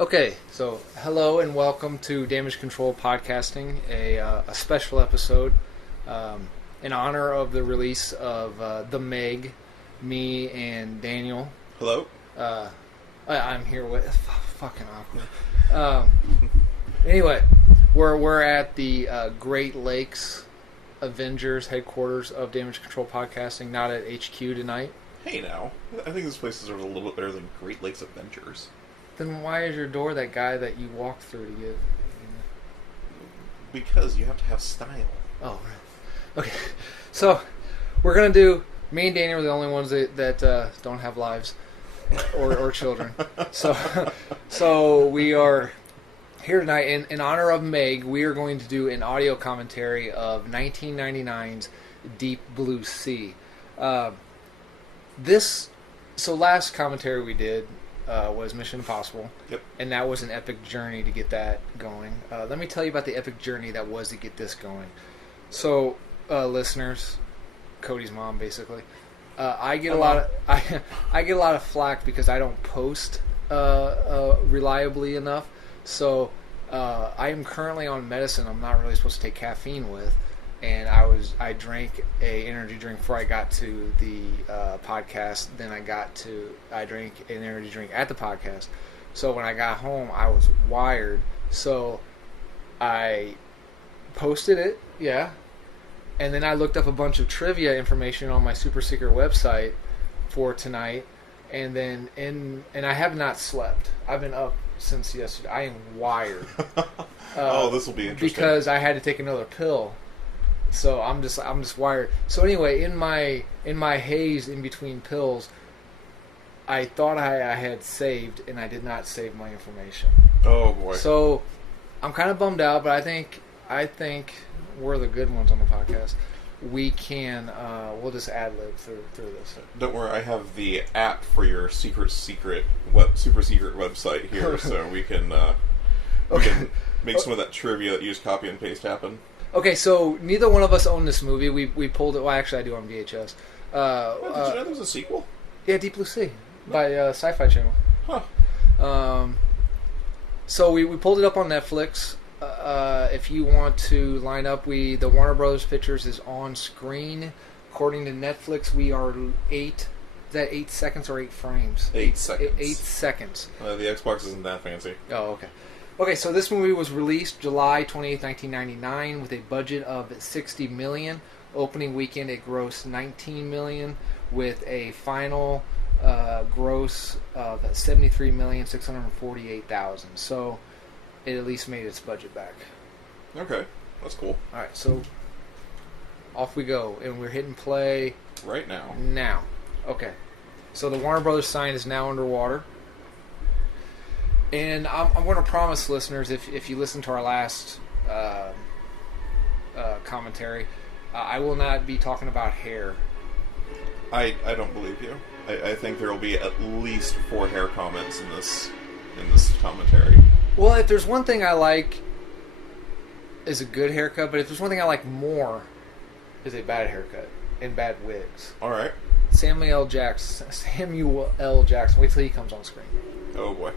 Okay, so hello and welcome to Damage Control Podcasting, a special episode in honor of the release of The Meg. Me and Daniel. Hello. I'm here with fucking awkward. Anyway, we're at the Great Lakes Avengers headquarters of Damage Control Podcasting, not at HQ tonight. Hey now, I think this place is a little bit better than Great Lakes Adventures. Then why is your door that guy that you walk through to get? Because you have to have style. Oh, right. Okay. So, we're going to do... Me and Daniel are the only ones that don't have lives or children. So we are here tonight. In honor of Meg, we are going to do an audio commentary of 1999's Deep Blue Sea. Last commentary we did was Mission Impossible. Yep. And that was an epic journey to get that going. Let me tell you about the epic journey that was to get this going. So, listeners, Cody's mom, basically, I get a lot of I get a lot of flack because I don't post reliably enough. So, I am currently on medicine I'm not really supposed to take caffeine with. And I drank a energy drink before I got to the podcast. Then I drank an energy drink at the podcast. So when I got home, I was wired. So I posted it, yeah. And then I looked up a bunch of trivia information on my super secret website for tonight. And I have not slept. I've been up since yesterday. I am wired. This will be interesting. Because I had to take another pill. So I'm just wired. So anyway, in my haze in between pills, I thought I had saved, and I did not save my information. Oh boy. So I'm kind of bummed out, but I think we're the good ones on the podcast. We can we'll just ad lib through this. Don't worry, I have the app for your super secret website here, so we can make some of that trivia that you just copy and paste happen. Okay, so neither one of us own this movie. We pulled it. Well, actually, I do on VHS. Did you know there was a sequel? Yeah, Deep Blue Sea by Sci-Fi Channel. Huh. So we pulled it up on Netflix. If you want to line up, the Warner Brothers pictures is on screen. According to Netflix, we are 8 seconds or 8 frames? 8 seconds. 8 seconds. The Xbox isn't that fancy. Oh, okay. Okay, so this movie was released July 28th, 1999 with a budget of $60 million. Opening weekend it grossed $19 million with a final gross of $73,648,000. So it at least made its budget back. Okay, that's cool. Alright, so off we go. And we're hitting play right now. Now. Okay. So the Warner Brothers sign is now underwater. And I'm going to promise listeners, if you listen to our last commentary, I will not be talking about hair. I don't believe you. I think there will be at least 4 hair comments in this commentary. Well, if there's one thing I like, is a good haircut. But if there's one thing I like more, is a bad haircut and bad wigs. All right. Samuel L. Jackson. Wait till he comes on screen. Oh boy.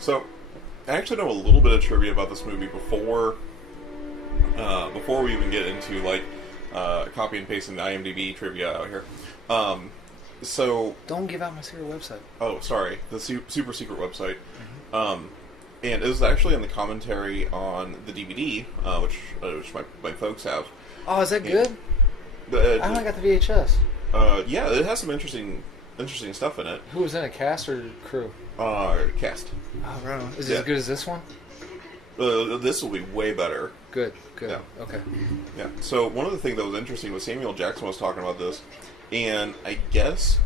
So, I actually know a little bit of trivia about this movie before we even get into copy and pasting the IMDb trivia out here. So don't give out my secret website. Oh, sorry, the super secret website. Mm-hmm. And it was actually in the commentary on the DVD, which my folks have. Oh, is that good? I only got the VHS. Yeah, it has some interesting stuff in it. Who was in it, cast or crew? Cast. Oh, right on. Is it as good as this one? This will be way better. Good. Yeah. Okay. Yeah. So one of the things that was interesting was Samuel Jackson was talking about this, and I guess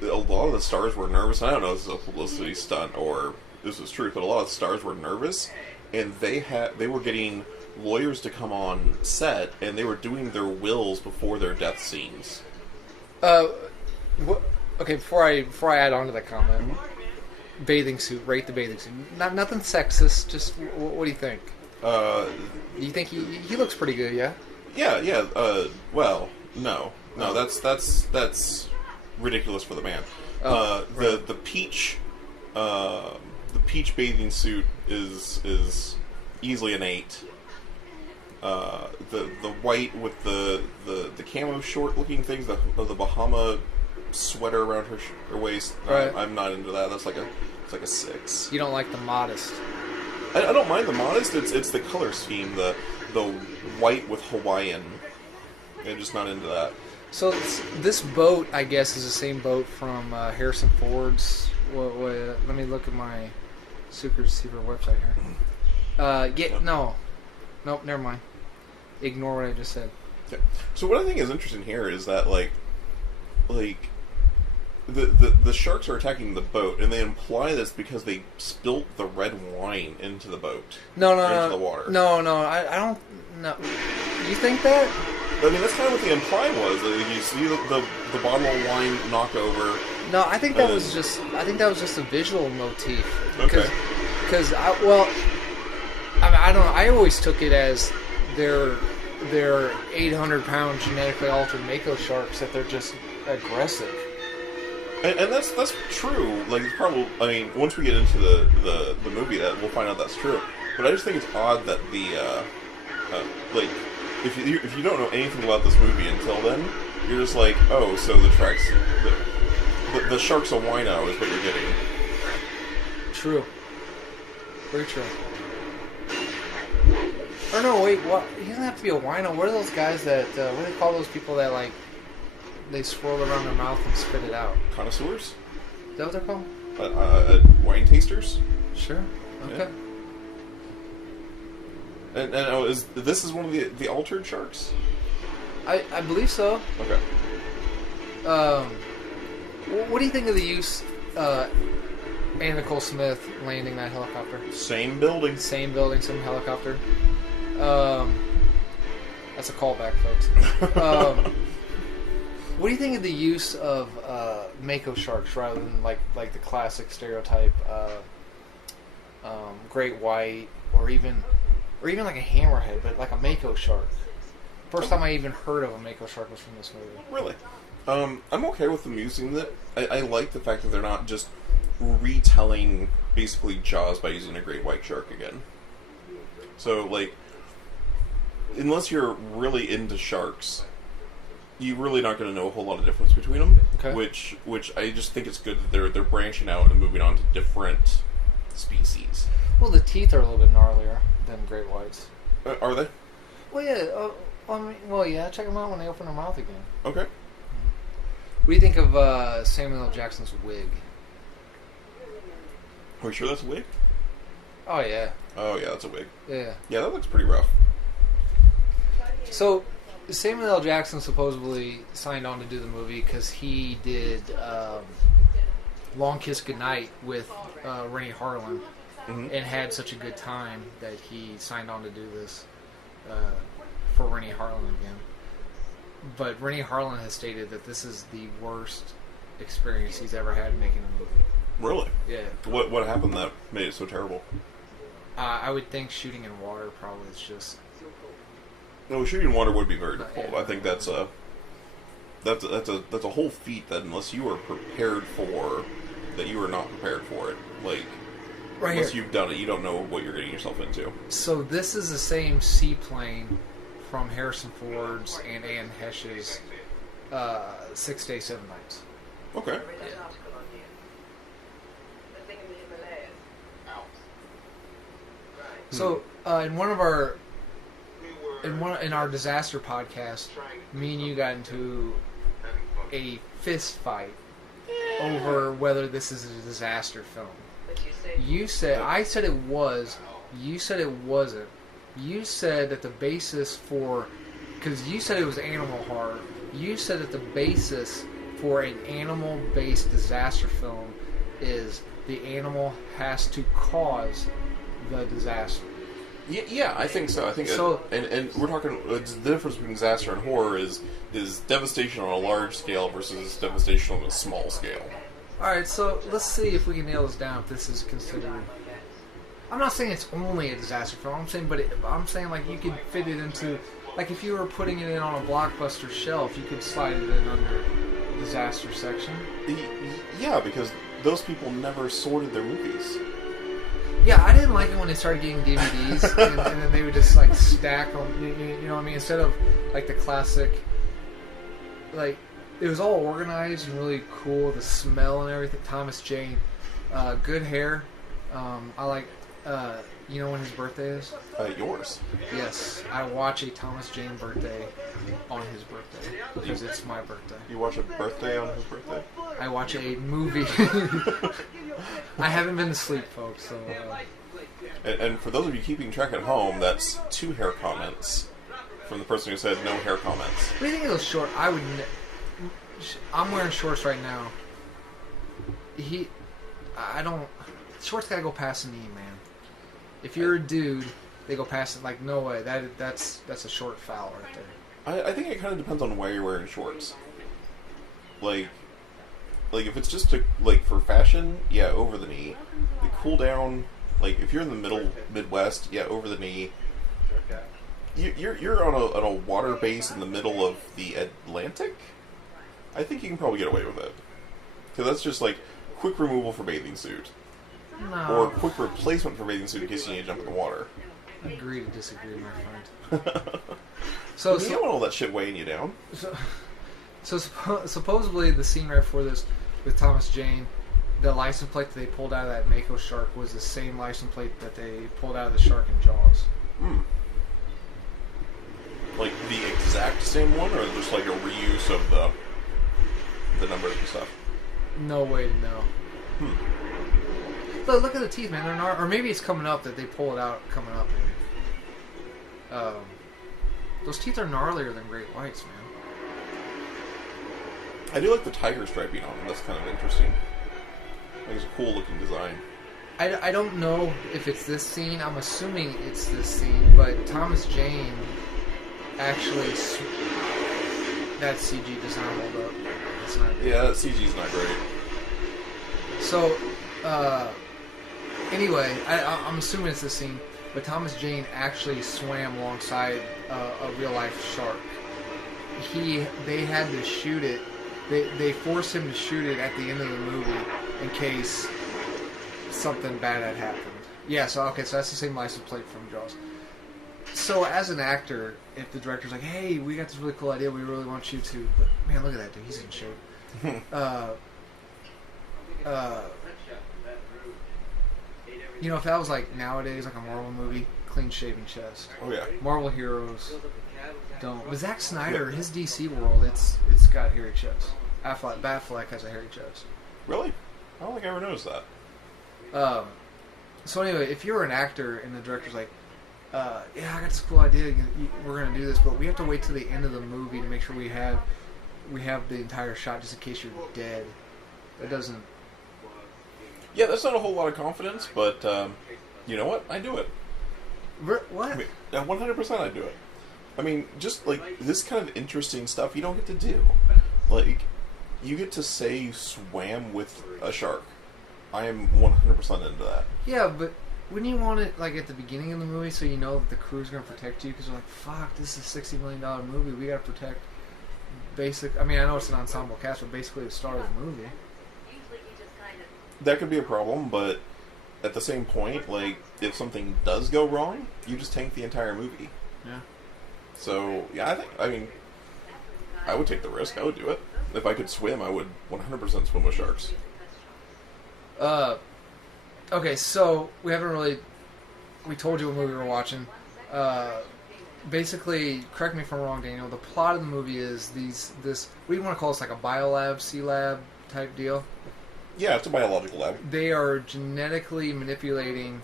a lot of the stars were nervous. I don't know if this is a publicity stunt or this was truth, but a lot of the stars were nervous, and they were getting lawyers to come on set, and they were doing their wills before their death scenes. Okay, before I add on to that comment. Mm-hmm. Bathing suit. Rate the bathing suit. Nothing sexist. Just what do you think? Do you think he looks pretty good? Yeah. Yeah. Well, no. That's ridiculous for the man. Right. The peach The peach bathing suit is easily an 8. The white with the camo short looking things, the Bahama sweater around her waist. Right. I'm not into that. It's like a 6. You don't like the modest. I don't mind the modest. It's the color scheme, the white with Hawaiian. I'm just not into that. So this boat, I guess, is the same boat from Harrison Ford's. Let me look at my Super Receiver website here. Nope, never mind. Ignore what I just said. Okay. So what I think is interesting here is that like the sharks are attacking the boat, and they imply this because they spilt the red wine into the boat. No, into the water. No, I don't. No, you think that? I mean, that's kind of what the imply was. Like, you see the bottle of wine knock over. No, I think that was just. I think that was just a visual motif. Okay. Because I don't know. I always took it as they're 800-pound genetically altered mako sharks, that they're just aggressive. And that's true. Like, it's probably. I mean, once we get into the movie, that we'll find out that's true. But I just think it's odd that like. If you don't know anything about this movie until then, you're just like, oh, so the shark's a wino is what you're getting. True. Very true. Or no, wait, what? He doesn't have to be a wino. What are those guys that, what do they call those people that, like, they swirl it around their mouth and spit it out? Connoisseurs? Is that what they're called? Wine tasters? Sure. Okay. Yeah. And this is one of the altered sharks? I believe so. Okay. What do you think of the use, Anna Nicole Smith landing that helicopter? Same building. Same building, same helicopter. That's a callback, folks. What do you think of the use of mako sharks rather than like the classic stereotype great white or even like a hammerhead, but like a mako shark? First time I even heard of a mako shark was from this movie. Really? I'm okay with them using that. I like the fact that they're not just retelling basically Jaws by using a great white shark again. So, like, unless you're really into sharks, you're really not going to know a whole lot of difference between them. Okay. Which I just think it's good that they're branching out and moving on to different species. Well, the teeth are a little bit gnarlier than great whites. Are they? Well, yeah. Yeah. Check them out when they open their mouth again. Okay. What do you think of Samuel L. Jackson's wig? Are you sure that's a wig? Oh yeah. Oh yeah, that's a wig. Yeah. Yeah, that looks pretty rough. So, Samuel L. Jackson supposedly signed on to do the movie because he did Long Kiss Goodnight with Rennie Harlan, and had such a good time that he signed on to do this for Rennie Harlan again. But Rennie Harlan has stated that this is the worst experience he's ever had making a movie. Really? Yeah. What happened that made it so terrible? I would think shooting in water probably is just... No, shooting in water would be very difficult. Yeah. I think that's a whole feat that unless you are prepared for, that you are not prepared for it. Like, right unless here. you've done it, you don't know what you're getting yourself into. So this is the same seaplane from Harrison Ford's and Anne Heche's 6 Days, 7 Nights. Okay. So in one of our in our disaster podcast, me and you got into a fist fight over whether this is a disaster film. You said I said it was. You said it wasn't. You said that the basis for, because you said it was animal horror. You said that the basis for an animal-based disaster film is the animal has to cause the disaster. Yeah, I think so. I think so. And we're talking. The difference between disaster and horror is devastation on a large scale versus devastation on a small scale. All right, so let's see if we can nail this down. If this is considered, I'm not saying it's only a disaster film. I'm saying like you could fit it into, like if you were putting it in on a blockbuster shelf, you could slide it in under the disaster section. Yeah, because those people never sorted their movies. Yeah, I didn't like it when they started getting DVDs and then they would just like stack them. You know what I mean? Instead of like the classic, like it was all organized and really cool. The smell and everything. Thomas Jane, good hair. I like. You know when his birthday is? Yours. Yes, I watch a Thomas Jane birthday on his birthday because it's my birthday. You watch a birthday on his birthday? I watch a movie. I haven't been to sleep, folks. So, and for those of you keeping track at home, that's 2 hair comments from the person who said no hair comments. What do you think of those shorts? I'm wearing shorts right now. Shorts gotta go past the knee, man. If you're a dude, they go past it like no way. That's a short foul right there. I think it kind of depends on why you're wearing shorts. Like if it's just for fashion, yeah, over the knee. The cool down, like if you're in the Midwest, yeah, over the knee. You're on a water base in the middle of the Atlantic. I think you can probably get away with it, because that's just like quick removal for bathing suit. No. Or quick replacement for bathing suit in case you need to jump in the water. Agree to disagree, my friend. So you don't want all that shit weighing you down. So supposedly the scene right before this with Thomas Jane, the license plate that they pulled out of that Mako shark was the same license plate that they pulled out of the shark in Jaws. Like the exact same one, or just like a reuse of the numbers and stuff? No way to know. Look at the teeth, man. They're not, or maybe it's coming up that they pull it out coming up. Maybe. Those teeth are gnarlier than great whites, man. I do like the tiger striping on them. That's kind of interesting. I think it's a cool looking design. I don't know if it's this scene. I'm assuming it's this scene, but Thomas Jane actually that CG does not hold up. It's not good. Yeah, that CG's not great. So. Anyway, I'm assuming it's this scene, but Thomas Jane actually swam alongside a real life shark. They had to shoot it. They forced him to shoot it at the end of the movie in case something bad had happened. Yeah, so that's the same license plate from Jaws. So as an actor, if the director's like, "Hey, we got this really cool idea, we really want you to," man, look at that dude, he's in shape. You know, if that was like nowadays, like a Marvel movie, clean shaven chest. Oh yeah. Marvel heroes don't. But Zack Snyder, his DC world, it's got hairy chest. Batfleck has a hairy chest. Really? I don't think I ever noticed that. So anyway, if you're an actor and the director's like, yeah, I got this cool idea, we're gonna do this, but we have to wait till the end of the movie to make sure we have the entire shot just in case you're dead. That doesn't. Yeah, that's not a whole lot of confidence, but you know what? I do it. What? I mean, 100% I do it. I mean, just like this kind of interesting stuff you don't get to do. Like, you get to say you swam with a shark. I am 100% into that. Yeah, but wouldn't you want it like at the beginning of the movie so you know that the crew's going to protect you? Because you're like, fuck, this is a $60 million movie. We got to protect I mean, I know it's an ensemble cast, but basically the star of the movie. That could be a problem, but at the same point, like, if something does go wrong, you just tank the entire movie. Yeah. So, yeah, I would take the risk. I would do it. If I could swim, I would 100% swim with sharks. Okay, so we told you what movie we were watching. Basically, correct me if I'm wrong, Daniel, the plot of the movie is this, what do you want to call this, like a biolab, C-lab type deal? Yeah, it's a biological lab. They are genetically manipulating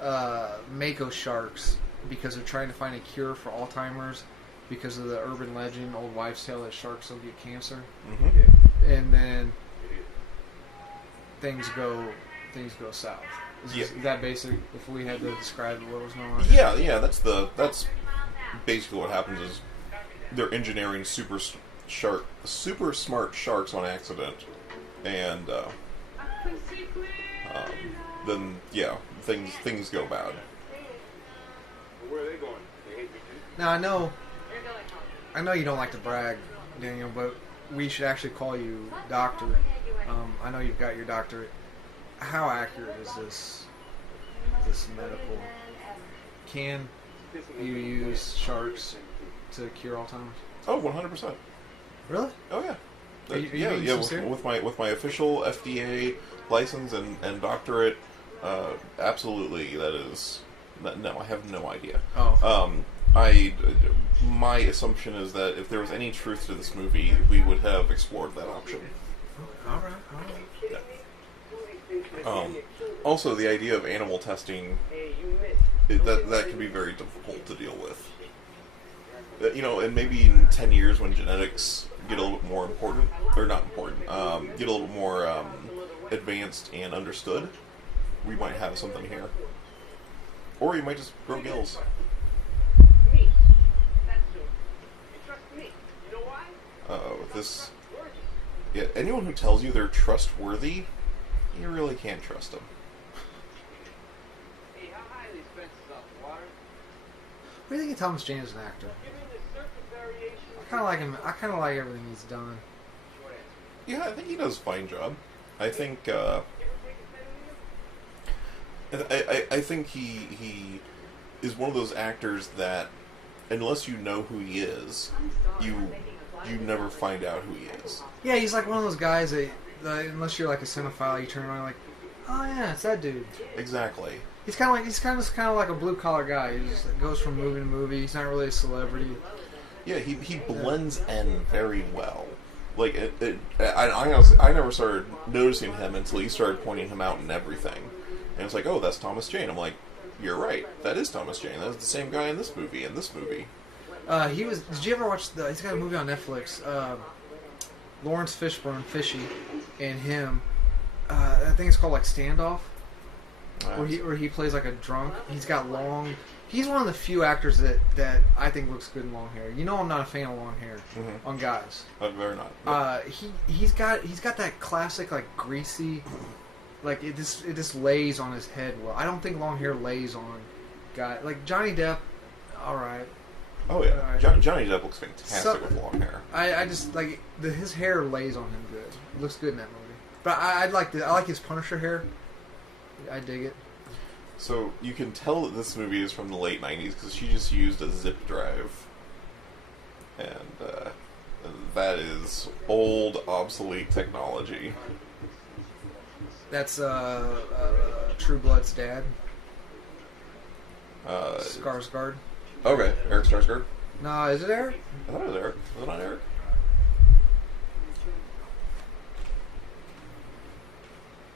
mako sharks because they're trying to find a cure for Alzheimer's because of the urban legend, old wives' tale that sharks will get cancer. Mm-hmm. And then things go south. Is that basic? If we had to describe what was going on? Yeah. That's basically what happens. Is they're engineering super smart sharks on accident, and then things go bad. Where are they going? Now I know you don't like to brag, Daniel, but we should actually call you Doctor. I know you've got your doctorate. How accurate is this medical? Can you use sharks to cure Alzheimer's? Oh, 100%. Really? Oh yeah. Are you being sincere? With my official FDA license and doctorate, absolutely. That is no. I have no idea. Oh. My assumption is that if there was any truth to this movie, we would have explored that option. All right. Yeah. Also, the idea of animal testing, that can be very difficult to deal with. And maybe in 10 years when genetics get a little bit more important, or not important, get a little bit more advanced and understood, we might have something here. Or you might just grow gills. This... Yeah, anyone who tells you they're trustworthy, you really can't trust them. What do you think of Thomas Jane as an actor? I kind of like him. I kind of like everything he's done. Yeah, I think he does a fine job. I think I think he is one of those actors that, unless you know who he is, you never find out who he is. Yeah, he's like one of those guys that unless you're like a cinephile, you turn around and like, oh yeah, it's that dude. Exactly. He's kind of like a blue collar guy. He just goes from movie to movie. He's not really a celebrity. Yeah, he blends in very well. Like I honestly, I never started noticing him until you started pointing him out in everything, and it's like, oh, that's Thomas Jane. I'm like, you're right, that is Thomas Jane. That's the same guy in this movie. He was. Did you ever watch he's got a movie on Netflix. Lawrence Fishburne, Fishy, and him. I think it's called like Standoff. Where he plays like a drunk. He's got long. He's one of the few actors that I think looks good in long hair. You know, I'm not a fan of long hair on guys. Very not. Yeah. He's got that classic like greasy, like it just lays on his head well. I don't think long hair lays on guy like Johnny Depp. All right. Oh yeah, right. Johnny Depp looks fantastic with long hair. I just like his hair lays on him good. It looks good in that movie. But I like his Punisher hair. I dig it. So you can tell that this movie is from the late 90s because she just used a zip drive. And that is old, obsolete technology. That's True Blood's dad. Skarsgård. Okay, Eric Skarsgård. No, is it Eric? I thought it was Eric. Was it not Eric?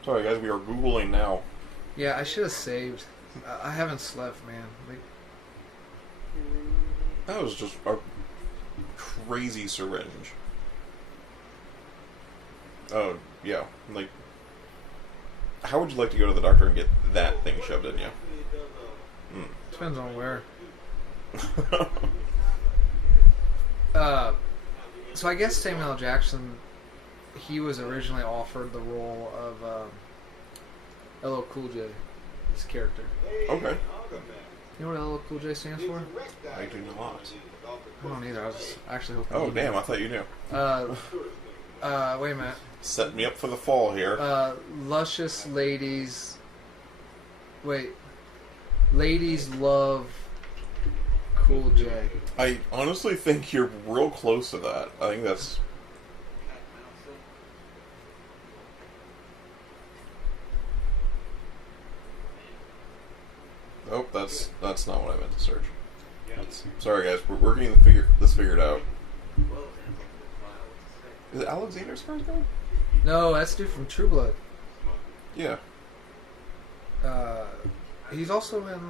Sorry guys, we are Googling now. Yeah, I should have saved. I haven't slept, man. That was just a crazy syringe. Oh, yeah. Like, how would you like to go to the doctor and get that thing shoved in you? Depends on where. So I guess Samuel L. Jackson, he was originally offered the role of LL Cool J, his character. Okay. You know what LL Cool J stands for? I do not. I don't either. I was actually hoping. Oh, damn! I thought you knew. Wait a minute. Set me up for the fall here. Luscious ladies. Wait. Ladies love Cool J. I honestly think you're real close to that. I think that's... Nope, that's not what I meant to search. Sorry guys, we're getting this figured out. Is it Alexander Skarsgård? No, that's dude from True Blood. Yeah. He's also in...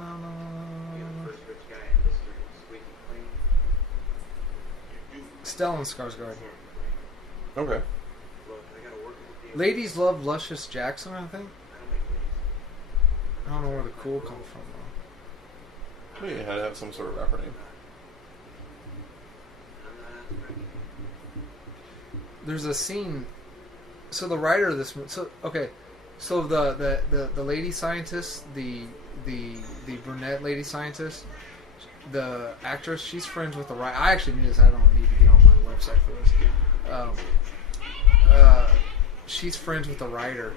Stellan Skarsgård. Okay. Ladies love Luscious Jackson, I think. I don't know where the cool comes from, though. Well, you had to have some sort of rapper name. There's a scene... So the writer of this movie... So, okay. So the lady scientist, the brunette lady scientist, the actress, she's friends with the writer. I actually knew this. I don't need to get on my website for this. she's friends with the writer,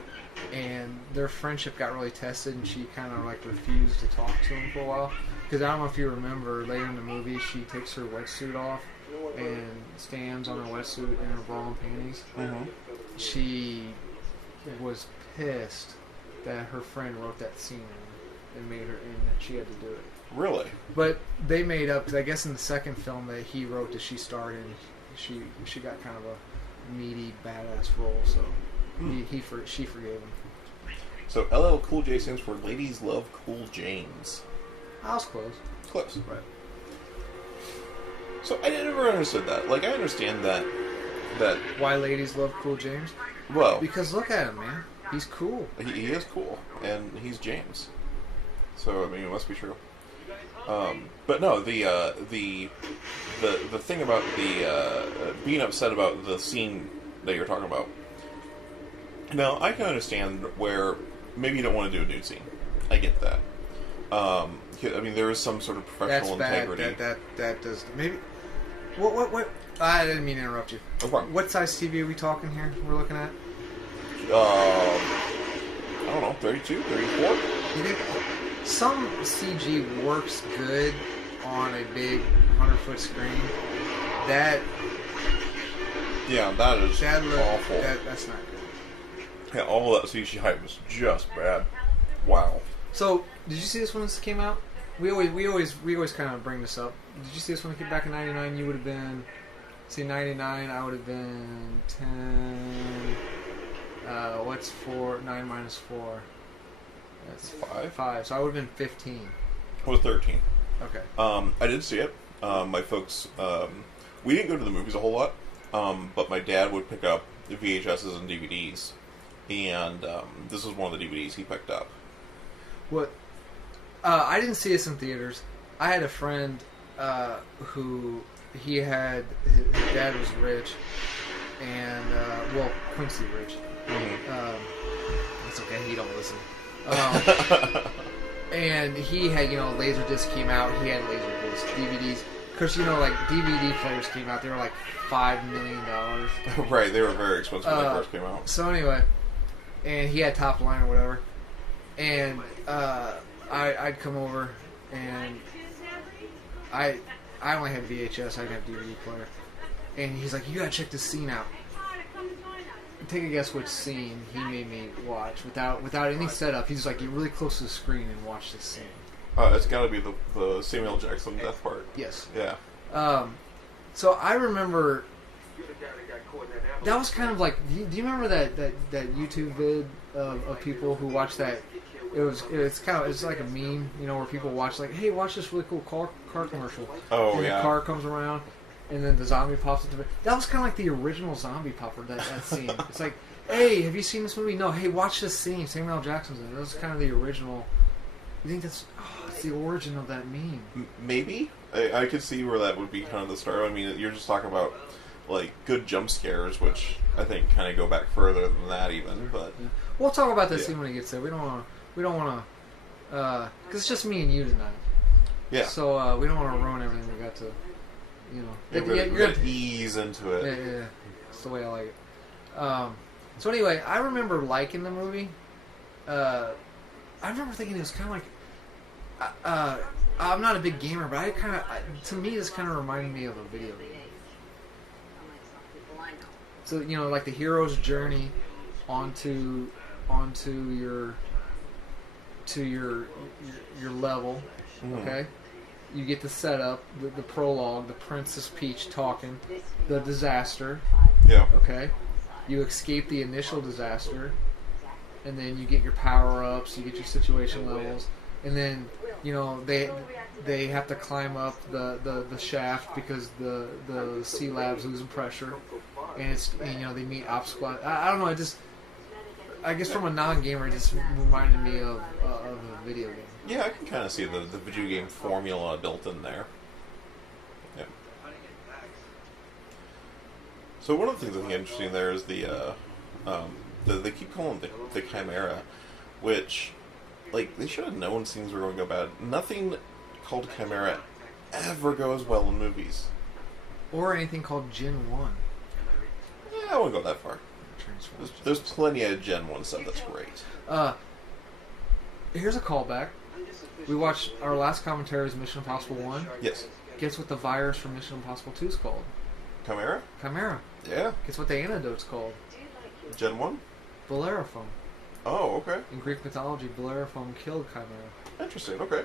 and their friendship got really tested, and she kind of like refused to talk to him for a while. Because I don't know if you remember, later in the movie, she takes her wetsuit off and stands on her wetsuit in her bra and panties. Mm-hmm. She was pissed that her friend wrote that scene and made her, and that she had to do it. Really? But they made up, because I guess in the second film that he wrote that she starred in, she got kind of a meaty, badass role, so she forgave him. So LL Cool J stands for Ladies Love Cool James. I was close. Close. Right. So I never understood that. Like, I understand that... Why ladies love Cool James? Well... Because look at him, man. He's cool. He is cool, and he's James. So, I mean, it must be true. But no, the thing about the being upset about the scene that you're talking about. Now, I can understand where maybe you don't want to do a nude scene. I get that. I mean, there is some sort of professional integrity. That does maybe. What? I didn't mean to interrupt you. Okay. What size TV are we talking here? We're looking at. I don't know, 32, 34. You think some CG works good on a big 100-foot screen? That is awful. That's not good. Yeah, all that CG hype was just bad. Wow. So, did you see this when this came out? We always kind of bring this up. Did you see this when it came back in '99? You would have been, see, 99. I would have been 10. What's 4? 9 minus 4. That's 5. So I would have been 15. I was 13. Okay. I did see it. My folks, we didn't go to the movies a whole lot, but my dad would pick up the VHSs and DVDs, and this was one of the DVDs he picked up. What? I didn't see this in theaters. I had a friend who he had his dad was rich, and Quincy rich. Mm-hmm. It's okay. He don't listen. And he had, Laserdisc came out. He had Laserdisc DVDs. Because like DVD players came out, they were like $5 million. Right, they were very expensive when they first came out. So anyway, and he had Top Line or whatever, and I'd come over, and I only had VHS. I didn't have DVD player, and he's like, "You gotta check this scene out." Take a guess which scene he made me watch without any setup. He's like, "You're really close to the screen and watch this scene." It's got to be the Samuel Jackson death part. Yes. Yeah. So I remember that was kind of like. Do you remember that YouTube vid of people who watched that? It's like a meme, where people watch like, "Hey, watch this really cool car commercial." Oh, and yeah. The car comes around, and then the zombie pops into it. That was kind of like the original zombie popper. That scene. It's like, "Hey, have you seen this movie?" No. Hey, watch this scene. Samuel L. Jackson's in it. That was kind of the original. You think that's the origin of that meme? Maybe. I could see where that would be kind of the start. I mean, you're just talking about like good jump scares, which I think kind of go back further than that even. But yeah. We'll talk about that scene when it gets there. We don't want to, because it's just me and you tonight. Yeah. So we don't want to ruin everything we got to, You're going to ease into it. Yeah. That's the way I like it. So anyway, I remember liking the movie. I remember thinking it was kind of like. I'm not a big gamer, but to me, this kind of reminded me of a video game. So like the hero's journey onto your level. Mm-hmm. Okay, you get the setup, the prologue, the Princess Peach talking, the disaster. Yeah. Okay, you escape the initial disaster, and then you get your power ups, you get your situation levels, and then they have to climb up the shaft because the sea lab's losing pressure, and they meet obstacles. I don't know. I guess from a non-gamer, it just reminded me of a video game. Yeah, I can kind of see the video game formula built in there. Yeah. So one of the things I think interesting there is they keep calling the Chimera, which, like, they should have known scenes were going to go bad. Nothing called Chimera ever goes well in movies. Or anything called Gen 1. Yeah, I wouldn't go that far. Transformers. There's plenty of Gen 1 stuff that's great. Here's a callback. We watched our last commentary was Mission Impossible 1. Yes. Guess what the virus from Mission Impossible 2 is called? Chimera? Chimera. Yeah. Guess what the antidote's called? Gen 1? Bellerophon. Oh, okay. In Greek mythology, Bellerophon killed Chimera. Interesting, okay.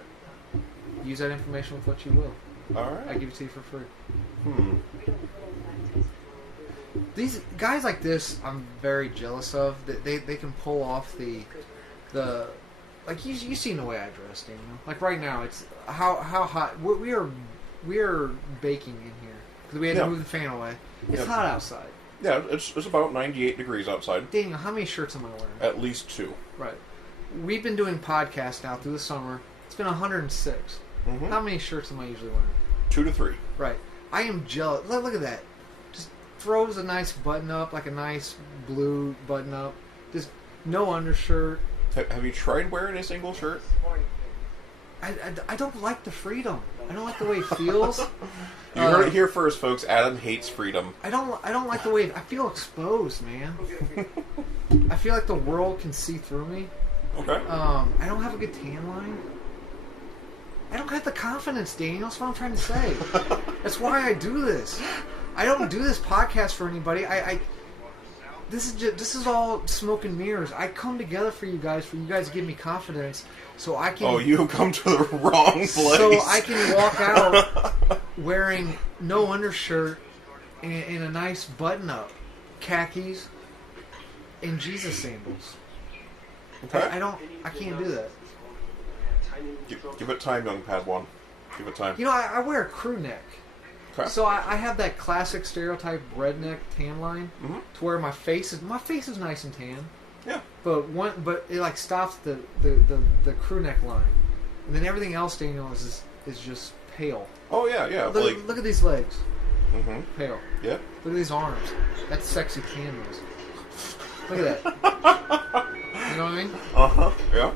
Use that information with what you will. Alright. I give it to you for free. These guys like this, I'm very jealous of. They can pull off the like you seen the way I dress, Daniel. Like right now, it's how hot we are baking in here because we had to move the fan away. It's hot outside. Yeah, it's about 98 degrees outside. Daniel, how many shirts am I wearing? At least 2. Right. We've been doing podcasts now through the summer. It's been 106. Mm-hmm. How many shirts am I usually wearing? 2 to 3. Right. I am jealous. Look at that. Just throws a nice button up, like a nice blue button up. Just no undershirt. Have you tried wearing a single shirt? I don't like the freedom. I don't like the way it feels. You heard it here first, folks. Adam hates freedom. I don't like the way I feel exposed, man. I feel like the world can see through me. Okay. I don't have a good tan line. I don't have the confidence, Daniel. That's what I'm trying to say. That's why I do this. I don't do this podcast for anybody. This is all smoke and mirrors. I come together for you guys to give me confidence, so I can. Oh, you have come to the wrong place. So I can walk out wearing no undershirt and a nice button-up, khakis, and Jesus sandals. Okay. I can't do that. Give it time, young Padawan. Give it time. You know, I wear a crew neck. Okay. So I have that classic stereotype redneck tan line to where my face is nice and tan. Yeah. But it like stops the crew neck line, and then everything else, Daniel, is just pale. Oh yeah. Look at these legs. Mm-hmm. Pale. Yeah. Look at these arms. That's sexy canvas. Look at that. You know what I mean? Yeah.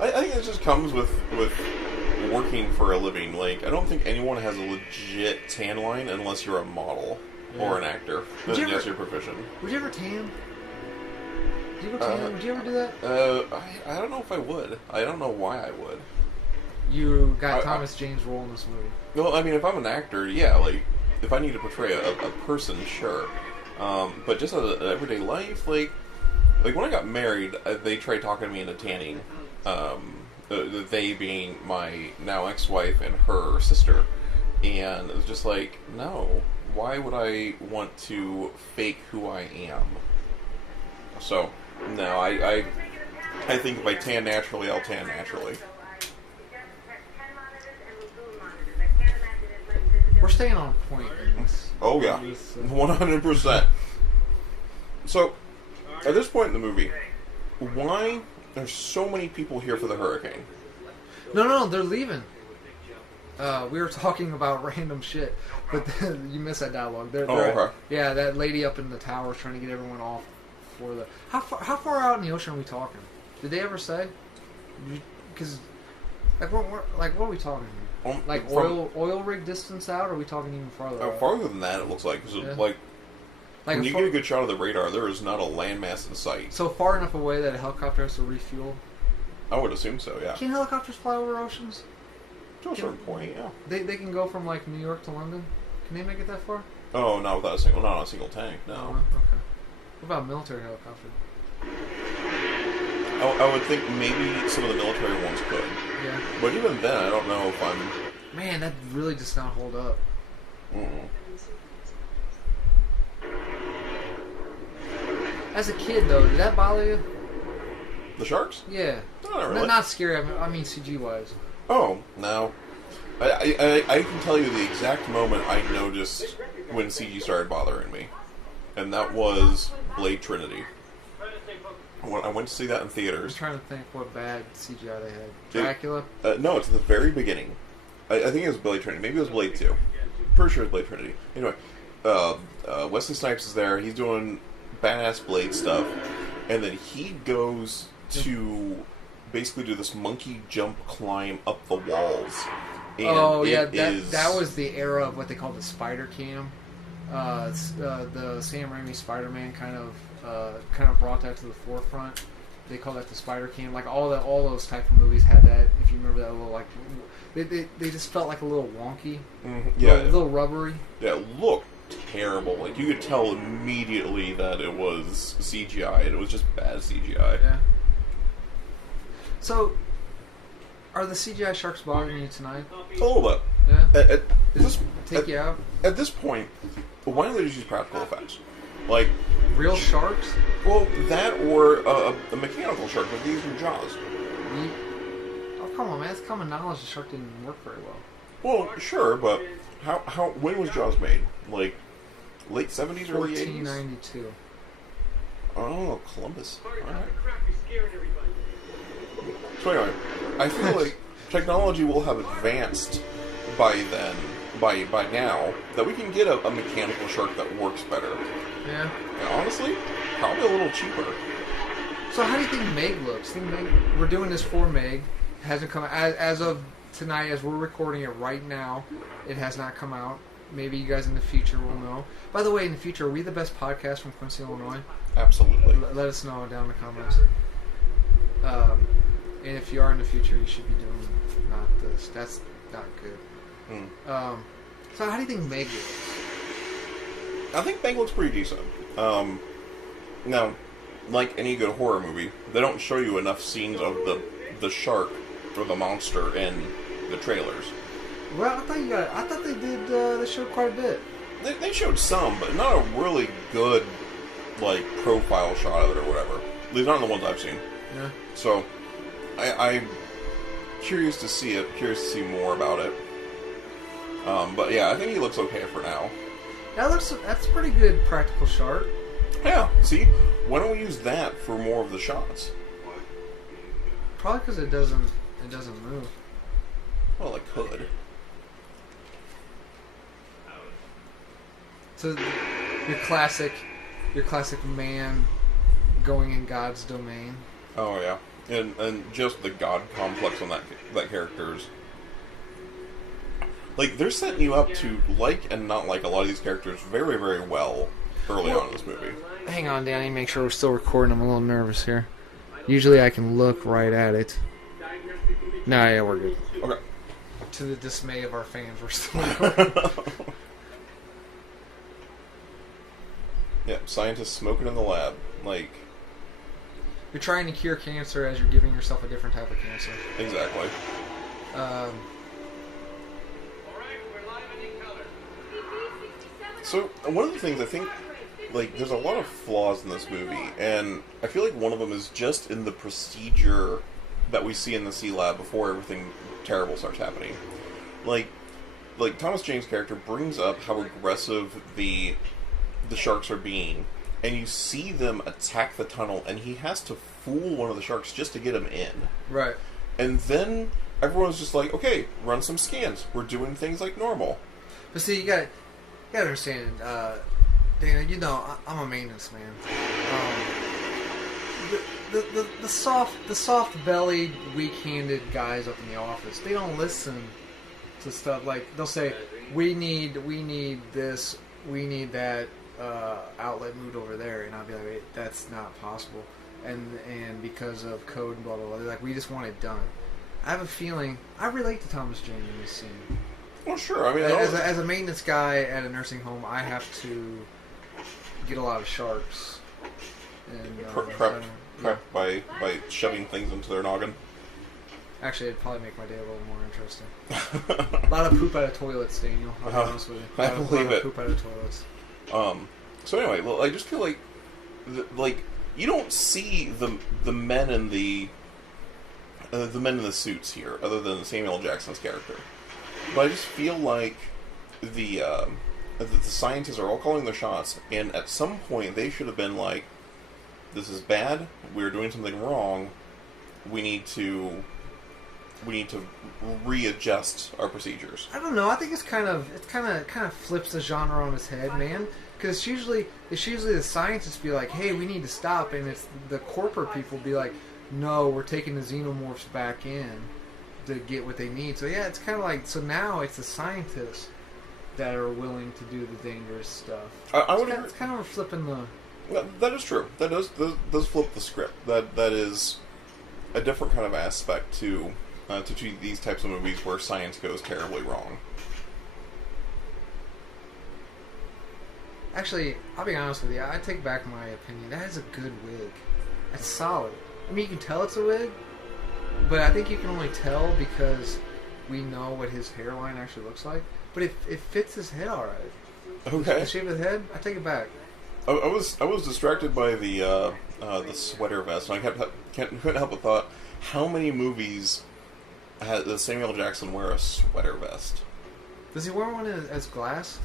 I think it just comes with working for a living. Like, I don't think anyone has a legit tan line unless you're a model or an actor. Then yes, you're proficient. Would you ever tan? Did you ever tan? Would you ever do that? I don't know if I would. I don't know why I would. You got Thomas Jane's role in this movie. Well, I mean, if I'm an actor, yeah, like, if I need to portray a person, sure. But just as an everyday life, like when I got married, they tried talking me into tanning. They being my now ex-wife and her sister. And it was just like, no. Why would I want to fake who I am? So, no, I think if I tan naturally, I'll tan naturally. We're staying on point in this. Oh, yeah. 100%. So, at this point in the movie, why there's so many people here for the hurricane? No, they're leaving. We were talking about random shit, but you missed that dialogue. Okay. Yeah, that lady up in the tower is trying to get everyone off for the... How far out in the ocean are we talking? Did they ever say? Because, what are we talking here? Like oil rig distance out, or are we talking even farther out? Farther than that, it looks like. Cause like when you get a good shot of the radar, there is not a landmass in sight. So far enough away that a helicopter has to refuel? I would assume so, yeah. Can helicopters fly over oceans? To a certain point, yeah. They can go from like New York to London? Can they make it that far? Oh, not on a single tank, no. Oh, okay. What about military helicopter? I would think maybe some of the military ones could. Yeah. But even then, I don't know if I'm... Man, that really does not hold up. As a kid, though, did that bother you? The sharks? Yeah. Not really. Not scary, I mean CG-wise. Oh, no. I can tell you the exact moment I noticed when CG started bothering me. And that was Blade Trinity. When I went to see that in theaters. I'm trying to think what bad CGI they had. Dracula? No, it's at the very beginning. I think it was Blade Trinity. Maybe it was Blade 2. Pretty sure it was Blade Trinity. Anyway, Wesley Snipes is there. He's doing badass Blade stuff. And then he goes to basically do this monkey jump climb up the walls. And that was the era of what they call the spider cam. The Sam Raimi Spider-Man kind of kind of brought that to the forefront. They call that the spider cam. Like all those type of movies had that. If you remember that little like, they just felt like a little wonky, yeah, a little rubbery. Yeah, it looked terrible. Like you could tell immediately that it was CGI, and it was just bad CGI. Yeah. So, are the CGI sharks bothering you tonight? A little bit. Yeah. Does it take you out? At this point, why don't they just use practical effects? Like real sharks? Well, that or a mechanical shark like these from Jaws. Oh, come on, man. It's common knowledge the shark didn't work very well. Well, sure, but when was Jaws made? Like, late 70s, early 80s? 1492. Oh, Columbus. Alright. So anyway, I feel like technology will have advanced by then, by now, that we can get a mechanical shark that works better. Yeah. And honestly, probably a little cheaper. So how do you think Meg looks? We're doing this for Meg. It hasn't come out. As of tonight, as we're recording it right now, it has not come out. Maybe you guys in the future will know. By the way, in the future, are we the best podcast from Quincy, Illinois? Absolutely. Let us know down in the comments. And if you are in the future, you should be doing not this. That's not good. So how do you think Meg looks? I think Meg looks pretty decent. Now, like any good horror movie, they don't show you enough scenes of the shark or the monster in the trailers. Well, I thought they did. They showed quite a bit. They showed some, but not a really good like profile shot of it or whatever. At least not in the ones I've seen. Yeah. So, I'm curious to see it. Curious to see more about it. But yeah, I think he looks okay for now. That's a pretty good practical shark. Yeah. See, why don't we use that for more of the shots? Probably because it doesn't move. Well, it could. So your classic man going in God's domain. Oh yeah, and just the god complex on that character's. Like, they're setting you up to like and not like a lot of these characters very, very well early on in this movie. Hang on, Danny. Make sure we're still recording. I'm a little nervous here. Usually I can look right at it. No, yeah, we're good. Okay. To the dismay of our fans, we're still recording. Yeah, scientists smoking in the lab. Like, you're trying to cure cancer as you're giving yourself a different type of cancer. Exactly. So, one of the things I think, like, there's a lot of flaws in this movie, and I feel like one of them is just in the procedure that we see in the C Lab before everything terrible starts happening. Like Thomas Jane's character brings up how aggressive the sharks are being, and you see them attack the tunnel, and he has to fool one of the sharks just to get him in. Right. And then everyone's just like, okay, run some scans. We're doing things like normal. But see, you gotta understand, Dana, you know, I'm a maintenance man. The soft-bellied, weak-handed guys up in the office, they don't listen to stuff like, they'll say, we need this, we need that outlet moved over there, and I'll be like, wait, that's not possible. And because of code and blah, blah, blah, they're like, we just want it done. I have a feeling, I relate to Thomas Jane in this scene. Well, sure. I mean, as a maintenance guy at a nursing home, I have to get a lot of sharks. And prep by shoving things into their noggin. Actually, it'd probably make my day a little more interesting. A lot of poop out of toilets, Daniel. I'll be honest with you. I believe it. Poop out of toilets. So anyway, well, I just feel like, you don't see the men in the suits here, other than Samuel Jackson's character. But I just feel like the scientists are all calling their shots, and at some point they should have been like, "This is bad. We're doing something wrong. We need to readjust our procedures." I don't know. I think it kind of flips the genre on its head, man. Because it's usually the scientists be like, "Hey, we need to stop," and it's the corporate people be like, "No, we're taking the xenomorphs back in to get what they need." So yeah, it's kind of like, so now it's the scientists that are willing to do the dangerous stuff. I would agree. It's kind of flipping the. That is true. That does flip the script. That is a different kind of aspect to these types of movies where science goes terribly wrong. Actually, I'll be honest with you. I take back my opinion. That is a good wig. That's solid. I mean, you can tell it's a wig, but I think you can only tell because we know what his hairline actually looks like. But it fits his head all right. Okay. The shape of the head, I take it back. I was distracted by the sweater vest, and I couldn't help but thought, how many movies does Samuel Jackson wear a sweater vest? Does he wear one as glass?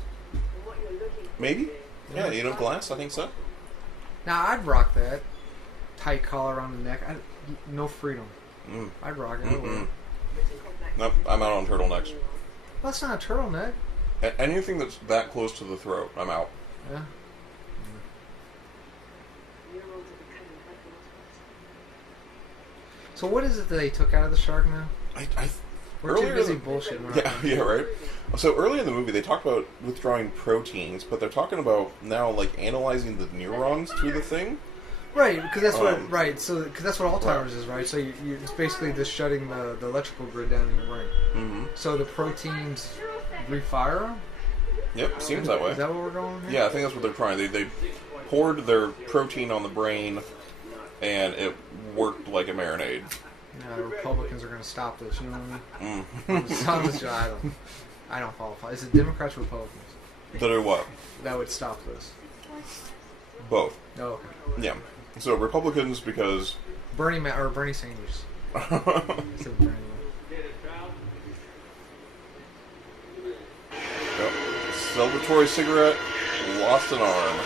Maybe. Yeah, glass. I think so. Now I'd rock that tight collar around the neck. No freedom. I'd rock it. Nope, I'm out on turtlenecks. Well, that's not a turtleneck. Anything that's that close to the throat, I'm out. Yeah. So what is it that they took out of the shark now? We're too busy bullshitting. Yeah, right. So early in the movie, they talk about withdrawing proteins, but they're talking about now like analyzing the neurons through the thing. Right, because that's what because that's what Alzheimer's is, right? So you're it's basically just shutting the electrical grid down in your brain. Mm-hmm. So the proteins refire them. Yep, seems that way. Is that what we're going here? Yeah, I think that's what they're trying. They poured their protein on the brain, and it worked like a marinade. Yeah, the Republicans are going to stop this. You know what I mean? I don't follow. Is it Democrats or Republicans? That are what? That would stop this. Both. Oh, okay. Yeah. So Republicans because Bernie Sanders. Except Bernie. Yep. Celebratory cigarette, lost an arm.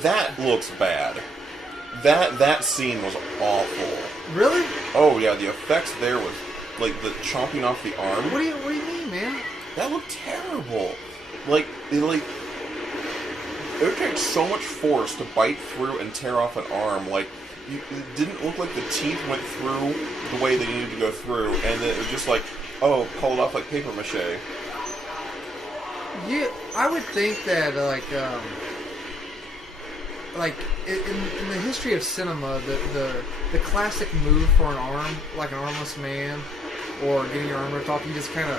That looks bad. That scene was awful. Really? Oh yeah, the effects there was like the chomping off the arm. What do you mean, man? That looked terrible. It would take so much force to bite through and tear off an arm. It didn't look like the teeth went through the way they needed to go through, and then it was just pulled off like paper mache. Yeah, I would think that in the history of cinema, the classic move for an arm, like an armless man, or getting your arm ripped off, you just kind of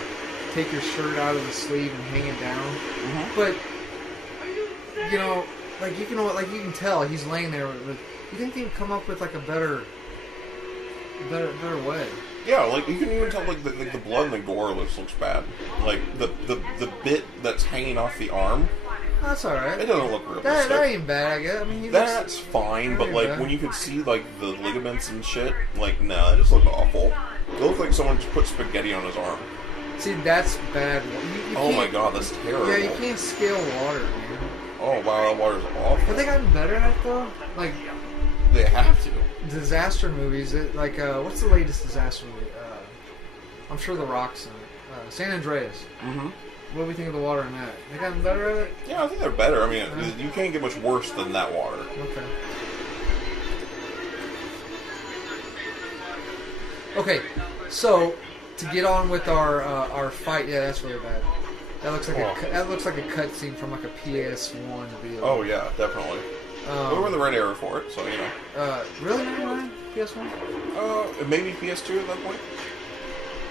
take your shirt out of the sleeve and hang it down. Mm-hmm. But you can tell he's laying there. You think they would come up with a better way? Yeah, you can even tell the blood and the gore looks bad. The bit that's hanging off the arm. That's all right. It doesn't look real. That ain't bad, I guess. I mean, that's fine, but when you could see the ligaments and shit, nah, it just looked awful. It looked like someone just put spaghetti on his arm. See, that's bad. Oh my god, that's terrible. Yeah, you can't scale water, man. Oh wow, that water's awful. Have they gotten better at it though? They have to. Disaster movies. What's the latest disaster movie? I'm sure The Rock's in it. San Andreas. Mm-hmm. What do we think of the water in that? They gotten better at it? Yeah, I think they're better. I mean, you can't get much worse than that water. Okay, so to get on with our fight, yeah, that's really bad. That looks like a cutscene from a PS1 video. Oh yeah, definitely. We were in the right era for it, so you know. Really, Ryan? PS1? Maybe PS2 at that point.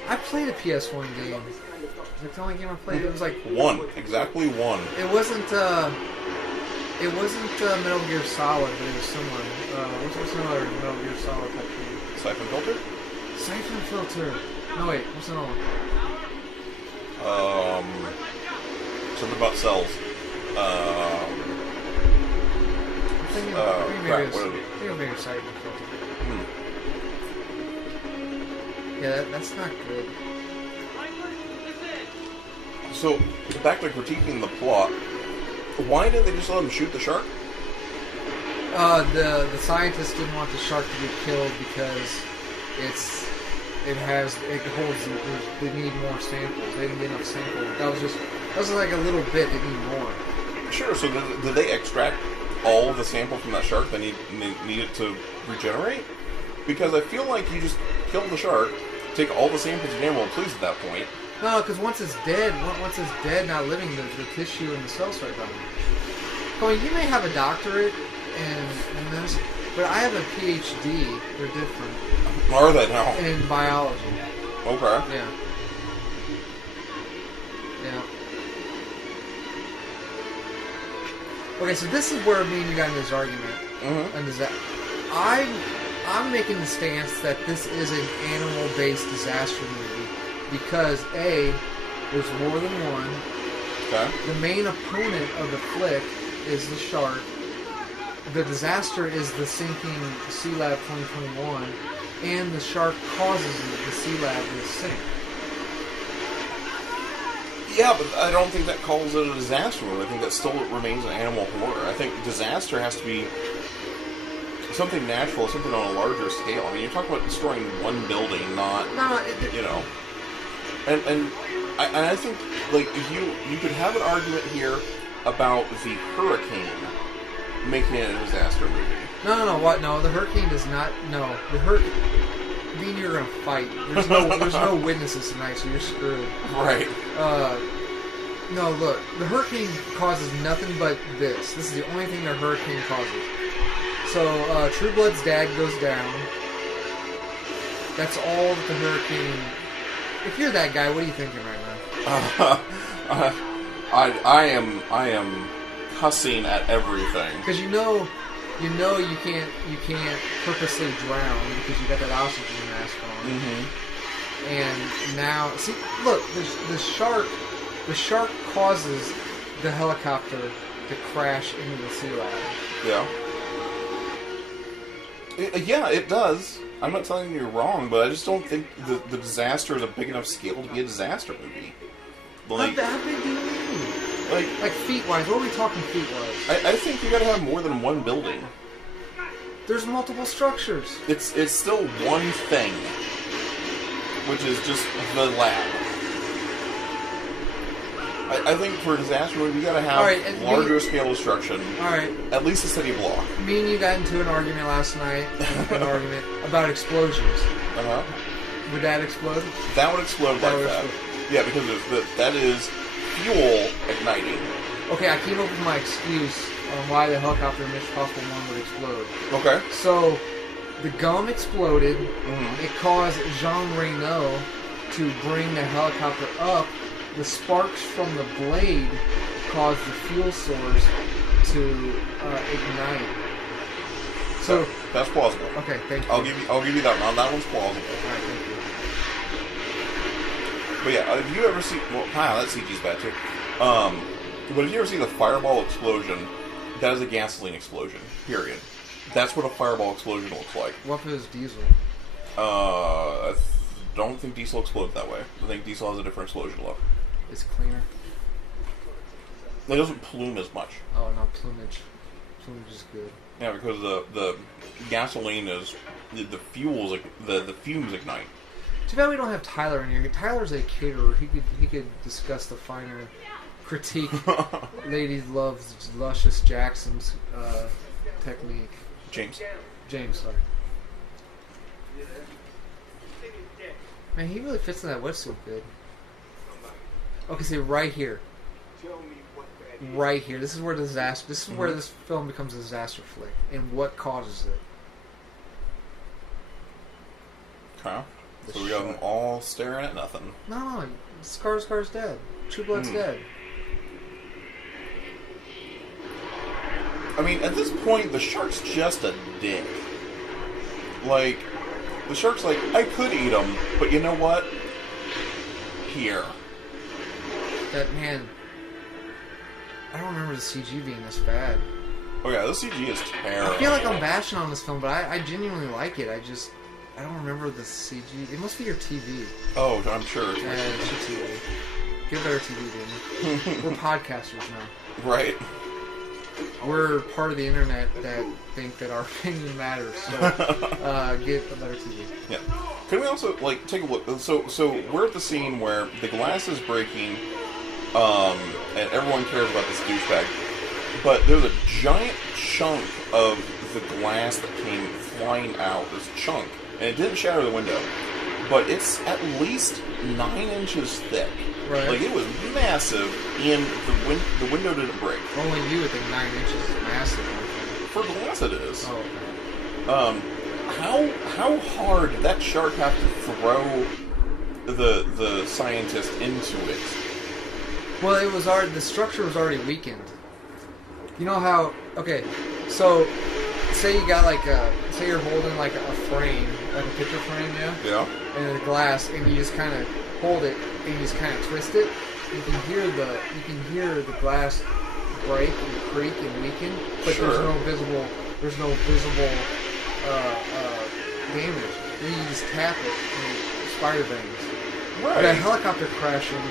I played a PS1 game. It's the only game I played. It was exactly one. It wasn't Metal Gear Solid, but it was similar. What's another Metal Gear Solid type game? Siphon Filter? Siphon Filter. No wait, what's another one? Something about cells. I'm thinking maybe Siphon Filter. Yeah, that's not good. So, back to critiquing the plot, why did they just let him shoot the shark? The scientists didn't want the shark to get killed because they need more samples. They didn't get enough samples. That was like a little bit. They need more. Sure. So did they extract all the sample from that shark that needed to regenerate? Because I feel like you just kill the shark, take all the samples of animal, please at that point, No, because once it's dead, not living, the tissue and the cells start dying. Going, you may have a doctorate in this, but I have a PhD. They're different. Are they now? In biology. Okay. Yeah. Yeah. Okay, so this is where me and you got into this argument. Mm-hmm. And is that I'm making the stance that this is an animal-based disaster movie because A, there's more than one. Okay. The main opponent of the flick is the shark. The disaster is the sinking Sea Lab 2021, and the shark causes the Sea Lab to sink. Yeah, but I don't think that calls it a disaster movie. I think that still remains an animal horror. I think disaster has to be something natural, something on a larger scale. I mean, you're talking about destroying one building, not you know. And I think like you could have an argument here about the hurricane making it a disaster movie. No, what? No, the hurricane does not. No, the hurricane. Me and you are gonna fight. There's no witnesses tonight, so you're screwed. Right. No, look, the hurricane causes nothing but this. This is the only thing the hurricane causes. So, True Blood's dad goes down. That's all that the hurricane. If you're that guy, what are you thinking right now? I am cussing at everything. Because you know you can't purposely drown because you got that oxygen mask on. Mm-hmm. And now, see, look, the shark causes the helicopter to crash into the Sea Lab. Yeah. Yeah, it does. I'm not telling you you're wrong, but I just don't think the disaster is a big enough scale to be a disaster movie. Like, how big do you mean? Like feet-wise, what are we talking feet-wise? I think you gotta have more than one building. There's multiple structures. It's still one thing, which is just the lab. I think for a disaster movie, you gotta have larger scale destruction. Alright. At least a city block. Me and you got into an argument last night, about explosions. Uh-huh. Would that explode? That would explode like that. Yeah, because that is fuel igniting. Okay, I came up with my excuse on why the helicopter in Mission Impossible 1 would explode. Okay. So, the gum exploded. Mm-hmm. It caused Jean Reno to bring the helicopter up. The sparks from the blade caused the fuel source to ignite. So that's plausible. Okay, thank you. I'll give you that one. That one's plausible. Alright, thank you. But yeah, if you ever see, that CG's bad too. But if you ever see the fireball explosion, that is a gasoline explosion. Period. That's what a fireball explosion looks like. What if it was diesel? I don't think diesel explodes that way. I think diesel has a different explosion look. It's cleaner. It doesn't plume as much. Oh no, plumage. Plumage is good. Yeah, because the gasoline is the fuels, the fumes ignite. Too bad we don't have Tyler in here. Tyler's a caterer. He could discuss the finer critique. Ladies love Luscious Jackson's technique. James, sorry. Man, he really fits in that wetsuit good. Okay, see right here. Right here. This is where disaster. This is where this film becomes a disaster flick, and what causes it. Okay. So we got them all staring at nothing. No, Scar's dead. True Blood's dead. I mean, at this point, the shark's just a dick. Like, the shark's like, I could eat him, but you know what? Here. That man. I don't remember the CG being this bad. Oh yeah, the CG is terrible. I feel like I'm bashing on this film, but I genuinely like it. I don't remember the CG. It must be your TV. Oh, I'm sure. Yeah, it's your TV. Get a better TV, Damon. We're podcasters now. Right. We're part of the internet that think that our opinion matters. So, get a better TV. Yeah. Can we also, like, take a look? So we're at the scene where the glass is breaking, and everyone cares about this douchebag. But there's a giant chunk of the glass that came flying out. This chunk. And it didn't shatter the window. but it's at least 9 inches thick. Right. Like, it was massive, and the window didn't break. Only you would think 9 inches is massive. For glass, it is. Oh, okay. How hard did that shark have to throw the scientist into it? Well, it was already, the structure was already weakened. You know how? Okay, so say you got like say you're holding like a frame, like a picture frame, Yeah. and a glass, and you just kind of hold it and you just kind of twist it. You can hear the glass break and creak and weaken, but Sure. there's no visible damage. Then you just tap it and it spider bangs. Right. But a helicopter crashing,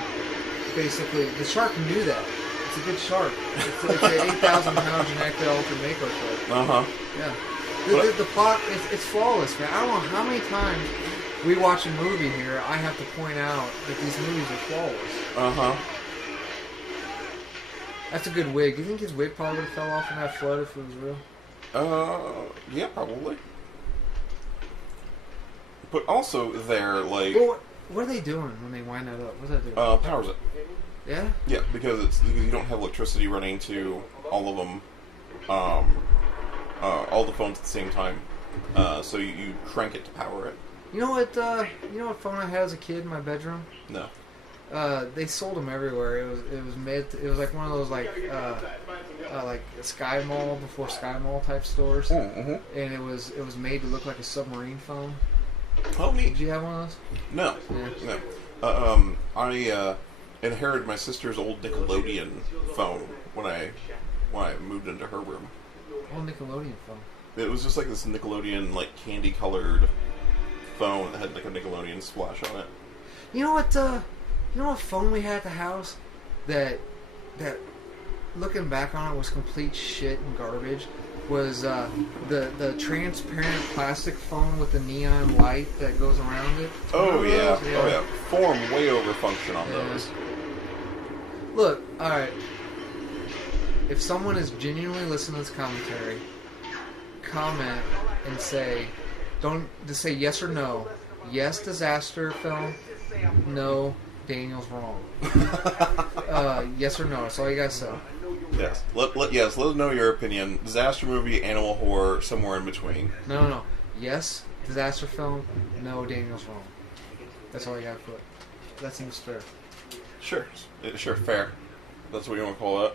basically, the shark knew that. It's a good shark. It's an 8,000-pound genetically altered mako shark. Uh-huh. Yeah. The plot, it's flawless, man. I don't know how many times we watch a movie here, I have to point out that these movies are flawless. Uh-huh. That's a good wig. Do you think his wig probably would have fell off in that flood if it was real? Yeah, probably. But also, they're like... Well, what are they doing when they wind that up? What's that doing? Powers it. Yeah? Yeah, because you don't have electricity running to all of them, all the phones at the same time. So you crank it to power it. You know what phone I had as a kid in my bedroom? No. They sold them everywhere. It was like one of those like Sky Mall before Sky Mall type stores, Mm-hmm. and it was made to look like a submarine phone. Oh, neat. Did you have one of those? No. Yeah. No. I inherited my sister's old Nickelodeon phone when I moved into her room. Oh, Nickelodeon phone. It was just like this Nickelodeon like candy colored phone that had like a Nickelodeon splash on it. You know what phone we had at the house that looking back on it was complete shit and garbage was the transparent plastic phone with the neon light that goes around it. Oh yeah. Oh yeah. Form way over function on those. Look, alright. If someone is genuinely listening to this commentary, comment and say, don't just say yes or no. Yes, disaster film. No, Daniel's wrong. Yes or no. That's all you gotta say. Yes. Let us know your opinion. Disaster movie, animal horror, somewhere in between. No. Yes, disaster film. No, Daniel's wrong. That's all you gotta put. That seems fair. Sure. Sure, fair. That's what you want to call it.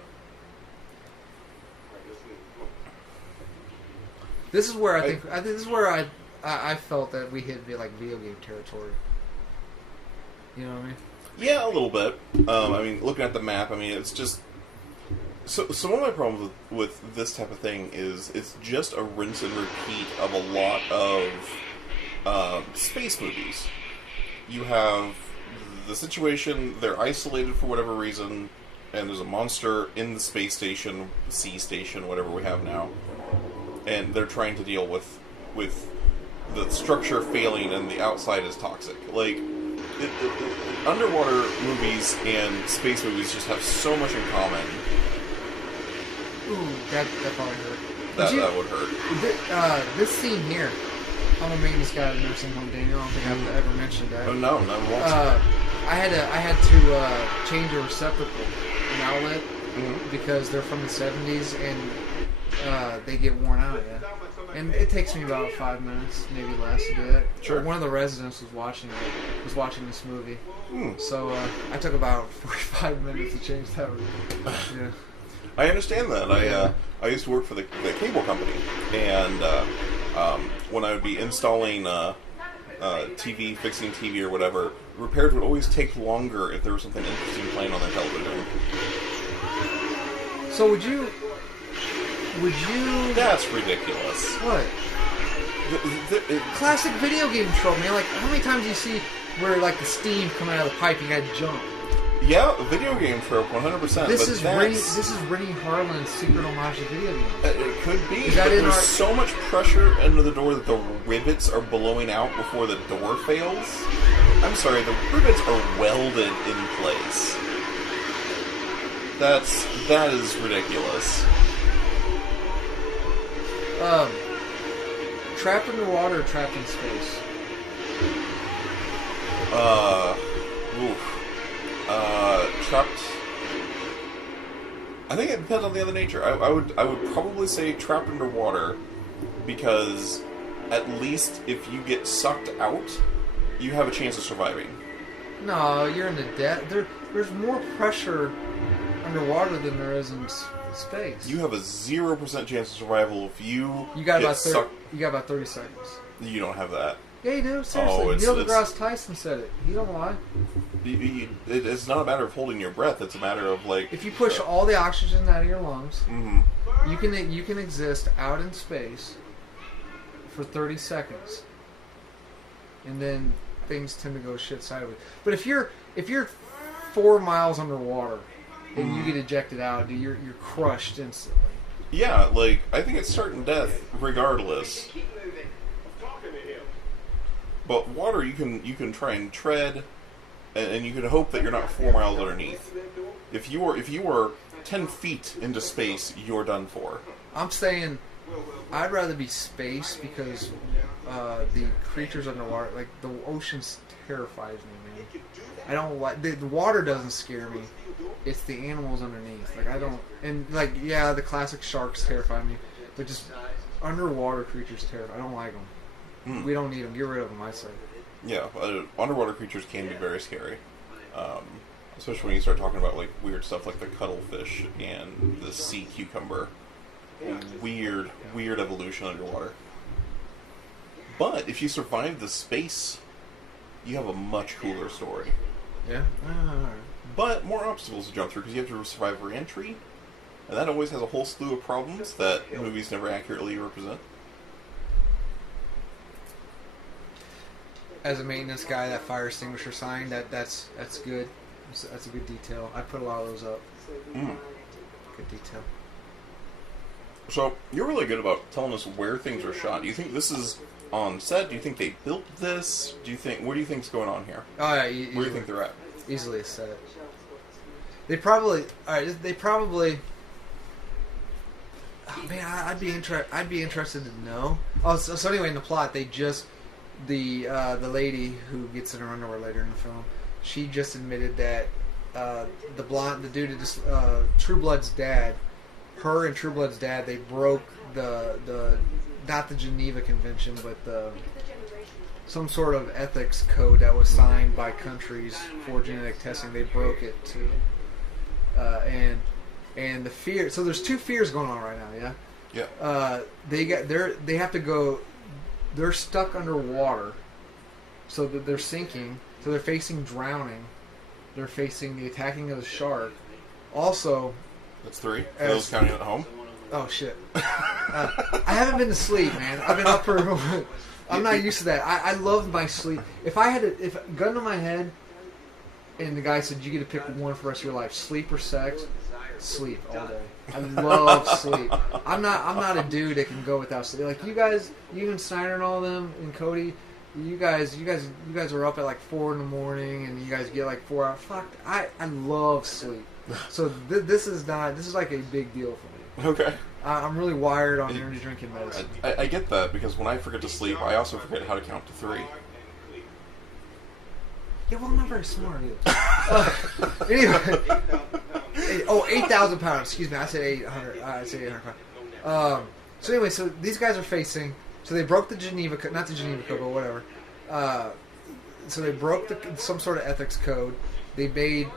This is where I think this is where I felt that we hit like video game territory. You know what I mean? Yeah, a little bit. I mean, looking at the map, I mean, it's just... So one of my problems with this type of thing is it's just a rinse and repeat of a lot of space movies. You have the situation, they're isolated for whatever reason, and there's a monster in the space station, sea station, whatever we have now, and they're trying to deal with the structure failing and the outside is toxic. Like... underwater movies and space movies just have so much in common. Ooh, that probably hurt. That would hurt. This scene here, I'm a maintenance guy at a nursing home, Daniel. I don't think I've ever mentioned that. Oh no, never once. I had to change a receptacle, an outlet, because they're from the 70s and they get worn out. Yeah. And it takes me about 5 minutes, maybe less, to do that. Sure. One of the residents was watching this movie, so I took about 45 minutes to change that. Yeah. I understand that. I used to work for the cable company, and when I would be installing TV, fixing TV or whatever, repairs would always take longer if there was something interesting playing on their television. So would you? That's ridiculous. What? Classic video game trope, man. Like, how many times do you see where, like, the steam coming out of the pipe, you gotta jump? Yeah, video game trope, 100%. This is Rennie Harlan's secret homage to video games. It could be, Is that but in there's our... so much pressure under the door that the rivets are blowing out before the door fails. I'm sorry, the rivets are welded in place. That is ridiculous. Trapped in the water or trapped in space? Trapped. I think it depends on the other nature. I would probably say trapped underwater, because at least if you get sucked out, you have a chance of surviving. No, you're in the depth. There's more pressure underwater than there is in space. You have a 0% chance of survival if you got get about 30, sucked. You got about 30 seconds. You don't have that. Yeah, you do. Seriously, Neil deGrasse Tyson said it. He don't lie. It's not a matter of holding your breath. It's a matter of like, if you push all the oxygen out of your lungs, mm-hmm. you can exist out in space for 30 seconds, and then things tend to go shit sideways. But if you're 4 miles underwater and you get ejected out, dude, you're crushed instantly. Yeah, like I think it's certain death regardless. But water, you can try and tread, and you can hope that you're not 4 miles underneath. If you are 10 feet into space, you're done for. I'm saying I'd rather be space, because the creatures underwater, like the ocean, terrifies me, man. I don't like the water. Doesn't scare me. It's the animals underneath. Like I don't, and like yeah, the classic sharks terrify me, but just underwater creatures terrify. I don't like them. We don't need them. Get rid of them, I say. Yeah, underwater creatures can be very scary. Especially when you start talking about like weird stuff like the cuttlefish and the sea cucumber. Weird evolution underwater. But if you survive the space, you have a much cooler story. Yeah? But more obstacles to jump through, because you have to survive re-entry. And that always has a whole slew of problems that movies never accurately represent. As a maintenance guy, that fire extinguisher sign, that's good. That's a good detail. I put a lot of those up. Good detail. So, you're really good about telling us where things are shot. Do you think this is on set? Do you think they built this? What do you think's going on here? Oh yeah, where do you think they're at? Easily a set. They probably. Oh, man, I'd be interested to know. Oh, so anyway, in the plot, they just the lady who gets in her underwear later in the film, she just admitted that the dude, True Blood's dad, her and True Blood's dad, they broke the not the Geneva Convention, but some sort of ethics code that was signed by countries for genetic testing. They broke it too, and the fear. So there's two fears going on right now. Yeah. Yeah. They have to go. They're stuck underwater, so that they're sinking. So they're facing drowning. They're facing the attacking of the shark. Also, that's 3. For those counting at home. Oh shit! I haven't been to sleep, man. I've been up for. I'm not used to that. I love my sleep. If gun to my head, and the guy said you get to pick one for the rest of your life, sleep or sex, sleep all day. I love sleep. I'm not a dude that can go without sleep. Like you guys, you and Snyder and all of them, and Cody, you guys are up at like 4 a.m, and you guys get like 4 hours. Fuck, I love sleep. So this is like a big deal for me. Okay. I'm really wired on energy drinking medicine. I get that, because when I forget to sleep, I also forget how to count to 3. Yeah, well, I'm not very smart either. Anyway. 8,000 pounds. Excuse me, I said 800. I said 800 pounds. So anyway, so these guys are facing. So they broke the Geneva Code, not the Geneva Code, but whatever. So they broke some sort of ethics code. They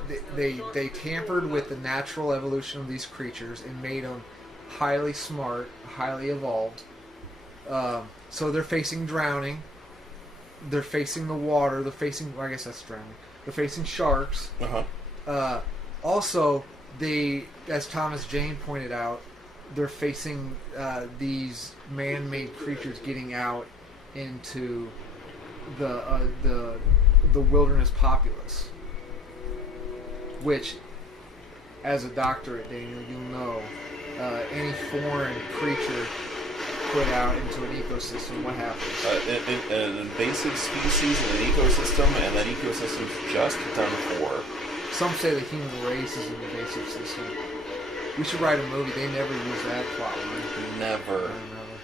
tampered with the natural evolution of these creatures and made them highly smart, highly evolved. So they're facing drowning. They're facing the water. They're facing. Well, I guess that's drowning. They're facing sharks. Also, as Thomas Jane pointed out, they're facing these man-made creatures getting out into the wilderness populace, which, as a doctorate, Daniel, you'll know, any foreign creature put out into an ecosystem, what happens? An invasive species in an ecosystem, and that ecosystem's just done for. Some say the human race is an invasive system. We should write a movie. They never use that plot line.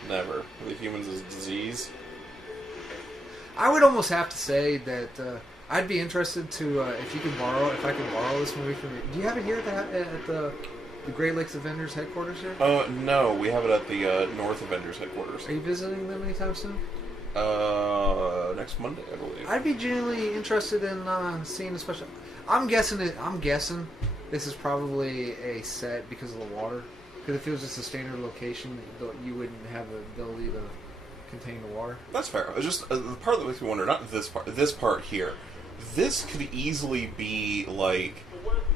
Never. The humans is disease. I would almost have to say that I'd be interested to if I could borrow this movie from you. Do you have it here at the Great Lakes Avengers headquarters here? No, we have it at the North Avengers headquarters. Are you visiting them anytime soon? Next Monday, I believe. I'd be genuinely interested in seeing a special. I'm guessing this is probably a set because of the water. Because if it was just a standard location, you wouldn't have the ability to contain the water. That's fair. It's just the part that makes me wonder. Not this part. This part here. This could easily be like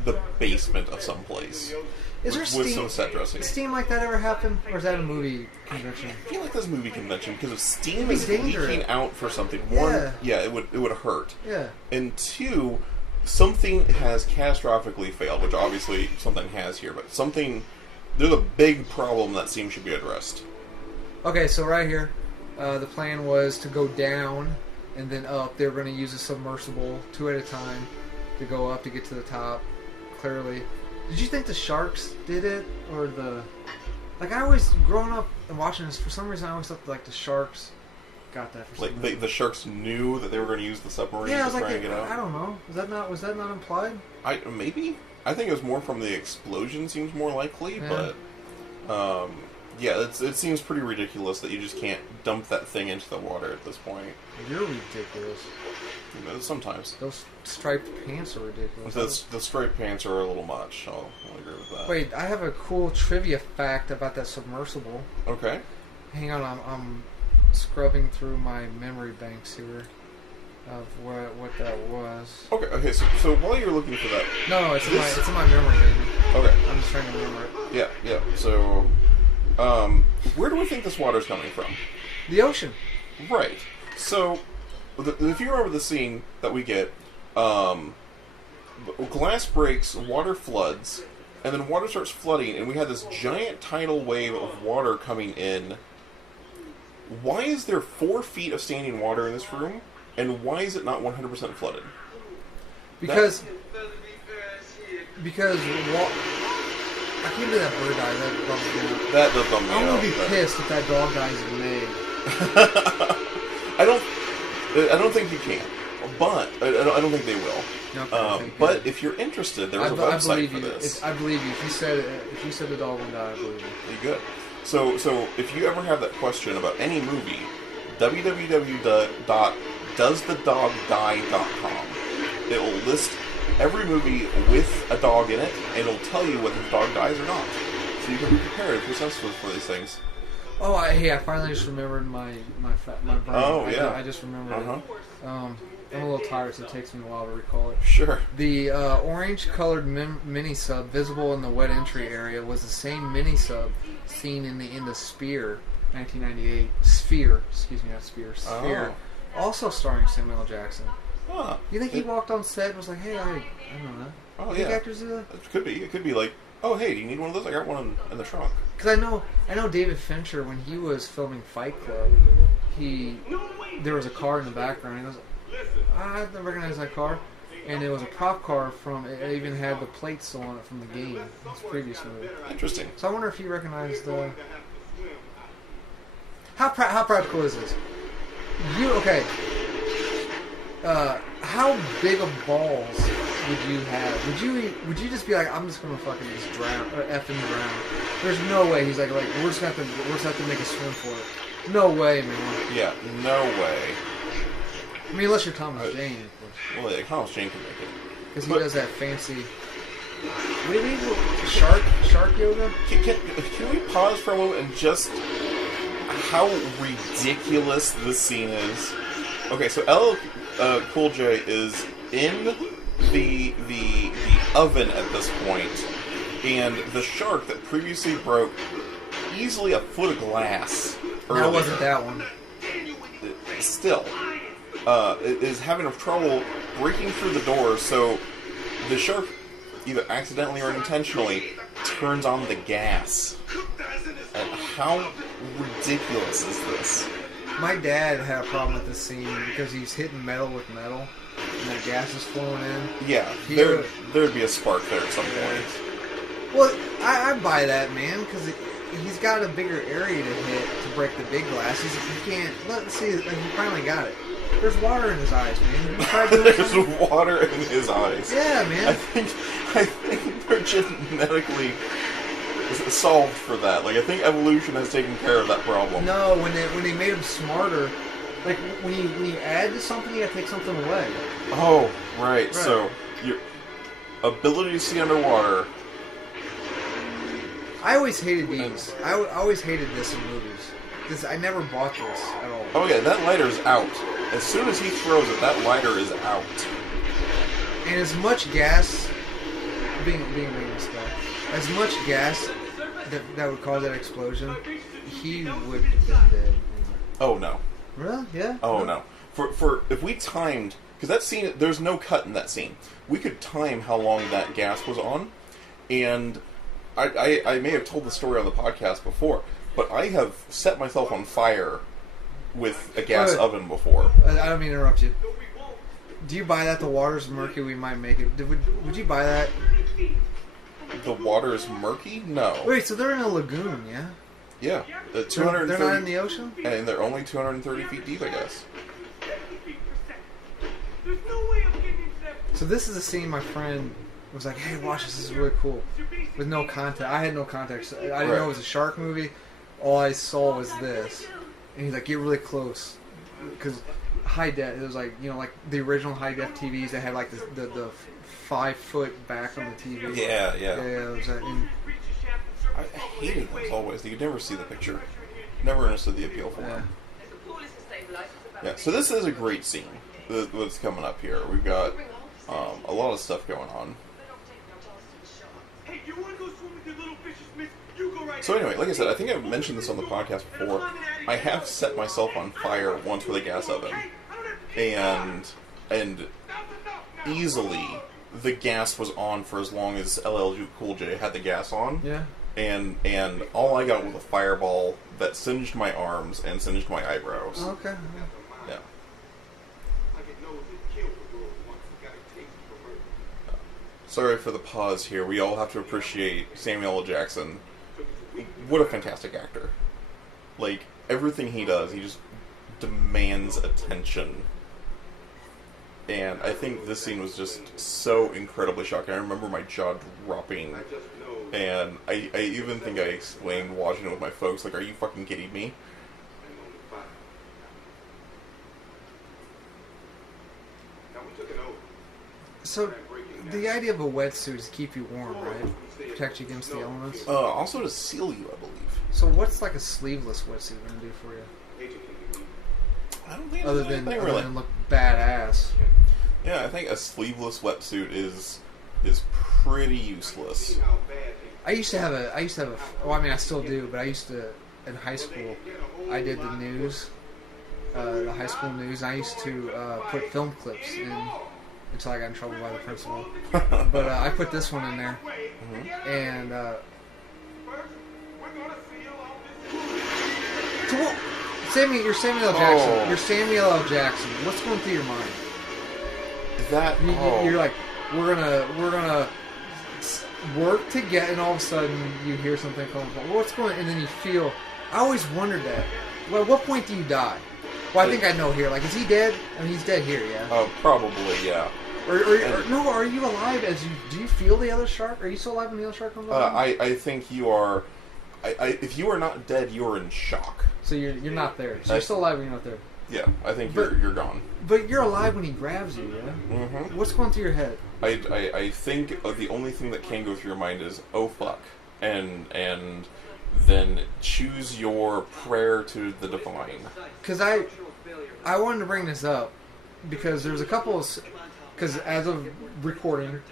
the basement of some place. Is there with some set dressing. Steam like that ever happen, or is that a movie convention? I feel like that's a movie convention because if steam It'd is be dangerous. leaking out for something, Yeah. it would hurt. Yeah. And two, something has catastrophically failed, which obviously something has here, but there's a big problem that steam should be addressed. Okay, so right here, the plan was to go down and then up. They were going to use a submersible, 2 at a time, to go up to get to the top. Clearly. Did you think the sharks did it, or like I always growing up and watching this, for some reason I always thought like the sharks got that for some reason. The sharks knew that they were going to use the submarine to try and get out. I don't know. Was that not implied? Maybe. I think it was more from the explosion. Seems more likely, Yeah. but it seems pretty ridiculous that you just can't dump that thing into the water at this point. You're ridiculous. Sometimes Those striped pants are ridiculous. the striped pants are a little much. I'll agree with that. Wait, I have a cool trivia fact about that submersible. Okay. Hang on, I'm scrubbing through my memory banks here of what that was. Okay. So while you're looking for that, No, it's in my memory bank. okay. I'm just trying to remember it. Yeah. So, where do we think this water's coming from? The ocean. Right. So, if you remember the scene that we get, glass breaks, water floods, and then water starts flooding, and we had this giant tidal wave of water coming in. Why is there 4 feet of standing water in this room, and why is it not 100% flooded? Because I can't do that bird eye. That bums me out. That does bum me out. I'm gonna be pissed if that dog dies in May. I don't think you can, but I don't think they will. Okay, but good. if you're interested, there's a website for this. I believe you. If you said the dog would die, I believe you. Pretty good. So if you ever have that question about any movie, www.doesthedogdie.com. It will list every movie with a dog in it, and it'll tell you whether the dog dies or not. So you can be prepared if you're sensitive for these things. Oh, I finally just remembered my brain. Oh, yeah. I just remembered it. I'm a little tired, so it takes me a while to recall it. Sure. The orange-colored mini-sub visible in the wet entry area was the same mini-sub seen in the Sphere, 1998. Sphere, excuse me, not Spear. Sphere. Oh. Also starring Samuel L. Jackson. Huh. You think he walked on set and was like, hey, I don't know. Oh, You think yeah. actors do that? It could be. It could be like, oh, hey, do you need one of those? I got one in the trunk. Because I know David Fincher, when he was filming Fight Club, there was a car in the background. He goes, I don't recognize that car. And it was a prop car it even had the plates still on it from the game, his previous movie. Interesting. So I wonder if he recognized how practical is this? How big of balls would you have? Would you just be like, I'm just gonna fucking just drown or effing drown? There's no way. He's like we're just gonna have to make a swim for it. No way, man. Yeah, no way. I mean, unless you're Thomas Jane, of course. Well, yeah, Thomas Jane can make it. Because he does that fancy. What do you mean? Shark yoga? Can we pause for a moment and just how ridiculous this scene is? Okay, so LL Cool J is in the oven at this point, and the shark that previously broke easily a foot of glass earlier. That wasn't that one. Still, is having trouble breaking through the door, so the shark, either accidentally or intentionally, turns on the gas. And how ridiculous is this? My dad had a problem with this scene because he's hitting metal with metal, and the gas is flowing in. Yeah, there'd be a spark there at some point. Well, I buy that, man, because he's got a bigger area to hit to break the big glass. He can't. Let's see, he finally got it. There's water in his eyes, man. You tried doing There's something? water in his eyes. Yeah, man. I think they're genetically solved for that. Like, I think evolution has taken care of that problem. No, when they made him smarter, like when you add to something, you gotta take something away. Oh, right. So your ability to see underwater. I always hated these. I always hated this in movies. I never bought this at all. Oh yeah, that lighter's out. As soon as he throws it, that lighter is out. And as much gas being made stuff, as much gas that would cause that explosion, he would have been dead. Oh no. Really? Yeah. Oh no. For if we timed, because that scene, there's no cut in that scene. We could time how long that gas was on, and I may have told the story on the podcast before, but I have set myself on fire with a gas oven before. I don't mean to interrupt you. Do you buy that? The water's murky. We might make it. Would you buy that? The water is murky? No. Wait, so they're in a lagoon, yeah? Yeah. 230. They're not in the ocean? And they're only 230 feet deep, I guess. So this is a scene my friend was like, hey, watch this is really cool. With no context. I had no context. I didn't know it was a shark movie. All I saw was this. And he's like, get really close. Because high def, it was like, you know, like the original high def TVs that had like the 5 foot back on the TV. Yeah. Yeah, it was that. I hated those always. You could never see the picture. Never understood the appeal for them. Yeah, so this is a great scene that's coming up here. We've got a lot of stuff going on. So anyway, like I said, I think I've mentioned this on the podcast before. I have set myself on fire once with a gas oven. And easily the gas was on for as long as LL Cool J had the gas on. Yeah. And all I got was a fireball that singed my arms and singed my eyebrows. Okay. Yeah. Sorry for the pause here. We all have to appreciate Samuel L. Jackson. What a fantastic actor. Like, everything he does, he just demands attention. And I think this scene was just so incredibly shocking. I remember my jaw dropping. And I even think I exclaimed watching it with my folks, like, are you fucking kidding me? So, the idea of a wetsuit is to keep you warm, right? Protect you against the elements? Also to seal you, I believe. So what's like a sleeveless wetsuit going to do for you? I don't think it's Other anything than really. look badass. Yeah, I think a sleeveless wetsuit is pretty useless. I used to have a, well, I mean, I still do, but I used to, in high school, I did the news, the high school news. I used to put film clips in until I got in trouble by the principal. But I put this one in there, and so what? You're Samuel L. Jackson. Oh. You're Samuel L. Jackson. What's going through your mind? That You're like, we're gonna work together, and all of a sudden you hear something coming from, what's going, and then you feel. I always wondered that. Well, at what point do you die? Well, I think I know here. Like, is he dead? I mean, he's dead here, yeah. Probably, yeah. Or no? Are you alive? Do you feel the other shark? Are you still alive when the other shark comes along? I think you are. If you are not dead, you are in shock. So you're not there. So you're still alive when you're not there. Yeah, I think you're gone. But you're alive when he grabs you, yeah. Mm-hmm. What's going through your head? I think the only thing that can go through your mind is, oh fuck, and then choose your prayer to the divine. Because I wanted to bring this up because there's a couple of, because as of recording,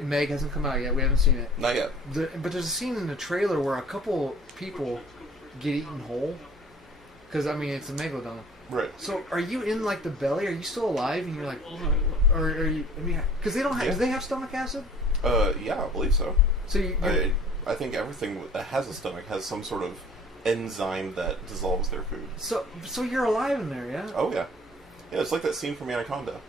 Meg hasn't come out yet. We haven't seen it. Not yet. But there's a scene in the trailer where a couple people get eaten whole. Because, I mean, it's a megalodon. Right. So, are you in, like, the belly? Are you still alive? And you're like, what? Or are you, I mean, because they don't have, do they have stomach acid? Yeah, I believe so. So, I think everything that has a stomach has some sort of enzyme that dissolves their food. So you're alive in there, yeah? Oh, yeah. Yeah, it's like that scene from Anaconda.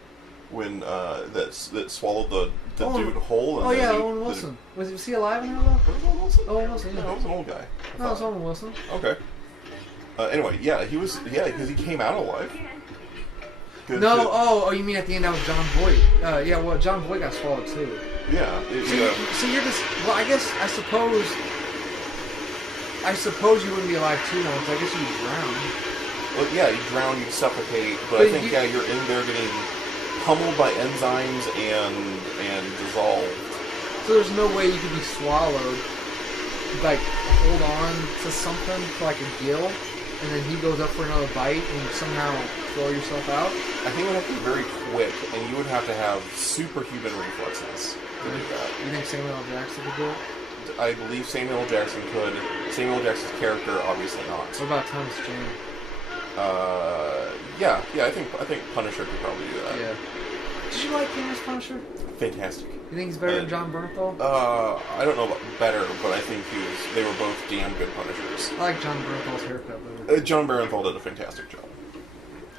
When, that swallowed the dude whole. And yeah, Owen Wilson. Was he alive in there, though? Was it Owen Wilson? Owen Wilson, yeah. No, it was an old guy. No, it was Owen Wilson. Okay. Anyway, yeah, he was, because he came out alive. Good No, shit. oh, you mean at the end that was John Voight? Yeah, well, John Voight got swallowed too. Yeah. So you're just. Well, I suppose you wouldn't be alive too long. So I guess you'd drown. Well, yeah, you drown, you suffocate, but I think you're in there getting pummeled by enzymes and dissolved. So there's no way you could be swallowed, like hold on to something for like a gill, and then he goes up for another bite and somehow throw yourself out? I think it would have to be very quick, and you would have to have superhuman reflexes to do that. You think Samuel L. Jackson could do it? I believe Samuel L. Jackson could. Samuel L. Jackson's character, obviously not. What about Thomas Jane? Yeah, I think Punisher could probably do that. Yeah. Did you like him as Punisher? Fantastic. You think he's better than John Bernthal? I don't know about better, but I think they were both damn good Punishers. I like John Bernthal's haircut better. John Bernthal did a fantastic job.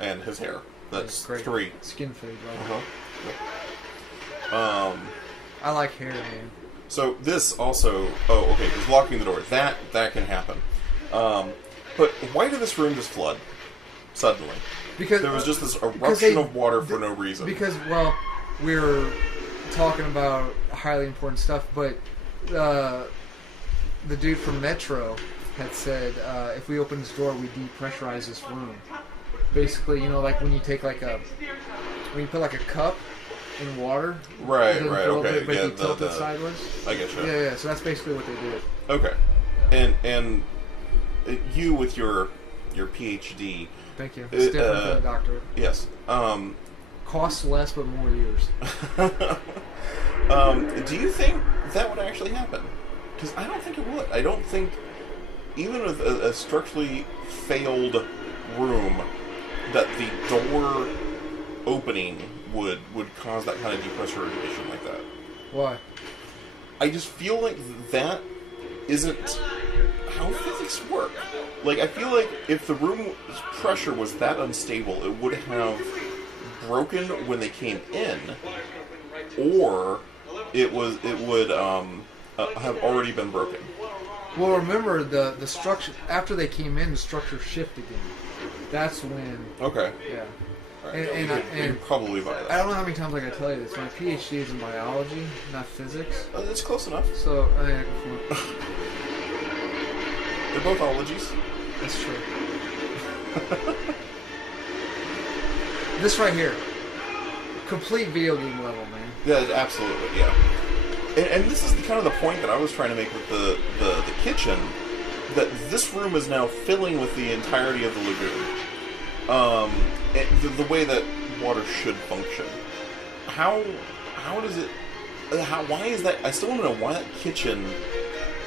And his hair. That's great. 3. Skin fade, right? Uh-huh. I like hair, man. So this also... Oh, okay, because locking the door. That can happen. But why did this room just flood? Suddenly. Because there was just this eruption of water for no reason. Because, well, we were talking about highly important stuff, but the dude from Metro had said, if we open this door, we depressurize this room. Basically, you know, like when you take when you put like a cup in water. Right, okay. But you tilt it sideways. I get you. Yeah, so that's basically what they did. Okay. And you with your PhD... Thank you. It's different than a doctorate. Yes. Costs less, but more years. Do you think that would actually happen? Because I don't think it would. I don't think, even with a structurally failed room, that the door opening would cause that kind of depressurization like that. Why? I just feel like that isn't how physics work. Like, I feel like if the room's pressure was that unstable, it would have broken when they came in, or it would have already been broken. Well, remember the structure after they came in, the structure shifted again. That's when. Okay. Yeah. Right. And probably by that. I don't know how many times I can tell you this. My PhD is in biology, not physics. That's close enough. So They're both ologies. That's true. This right here, complete video game level, man. Yeah, absolutely. Yeah. And this is kind of the point that I was trying to make with the kitchen, that this room is now filling with the entirety of the lagoon. And the way that water should function. How does it? Why is that? I still want to know why that kitchen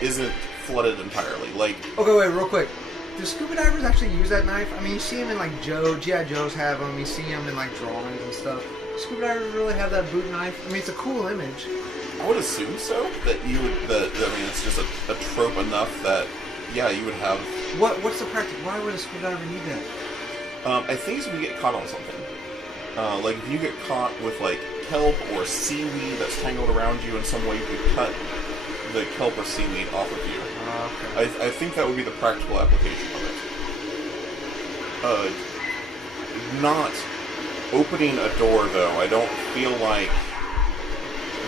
isn't flooded entirely. Like, okay, wait, real quick. Do scuba divers actually use that knife? I mean, you see them in like G.I. Joes have them. You see them in like drawings and stuff. Do scuba divers really have that boot knife? I mean, it's a cool image. I would assume so. That you would. I mean, it's just a trope enough that you would have. What's the practice? Why would a scuba diver need that? I think it's when you get caught on something. Like if you get caught with like kelp or seaweed that's tangled around you in some way, you could cut the kelp or seaweed off of you. Okay. I think that would be the practical application of it. Not opening a door, though, I don't feel like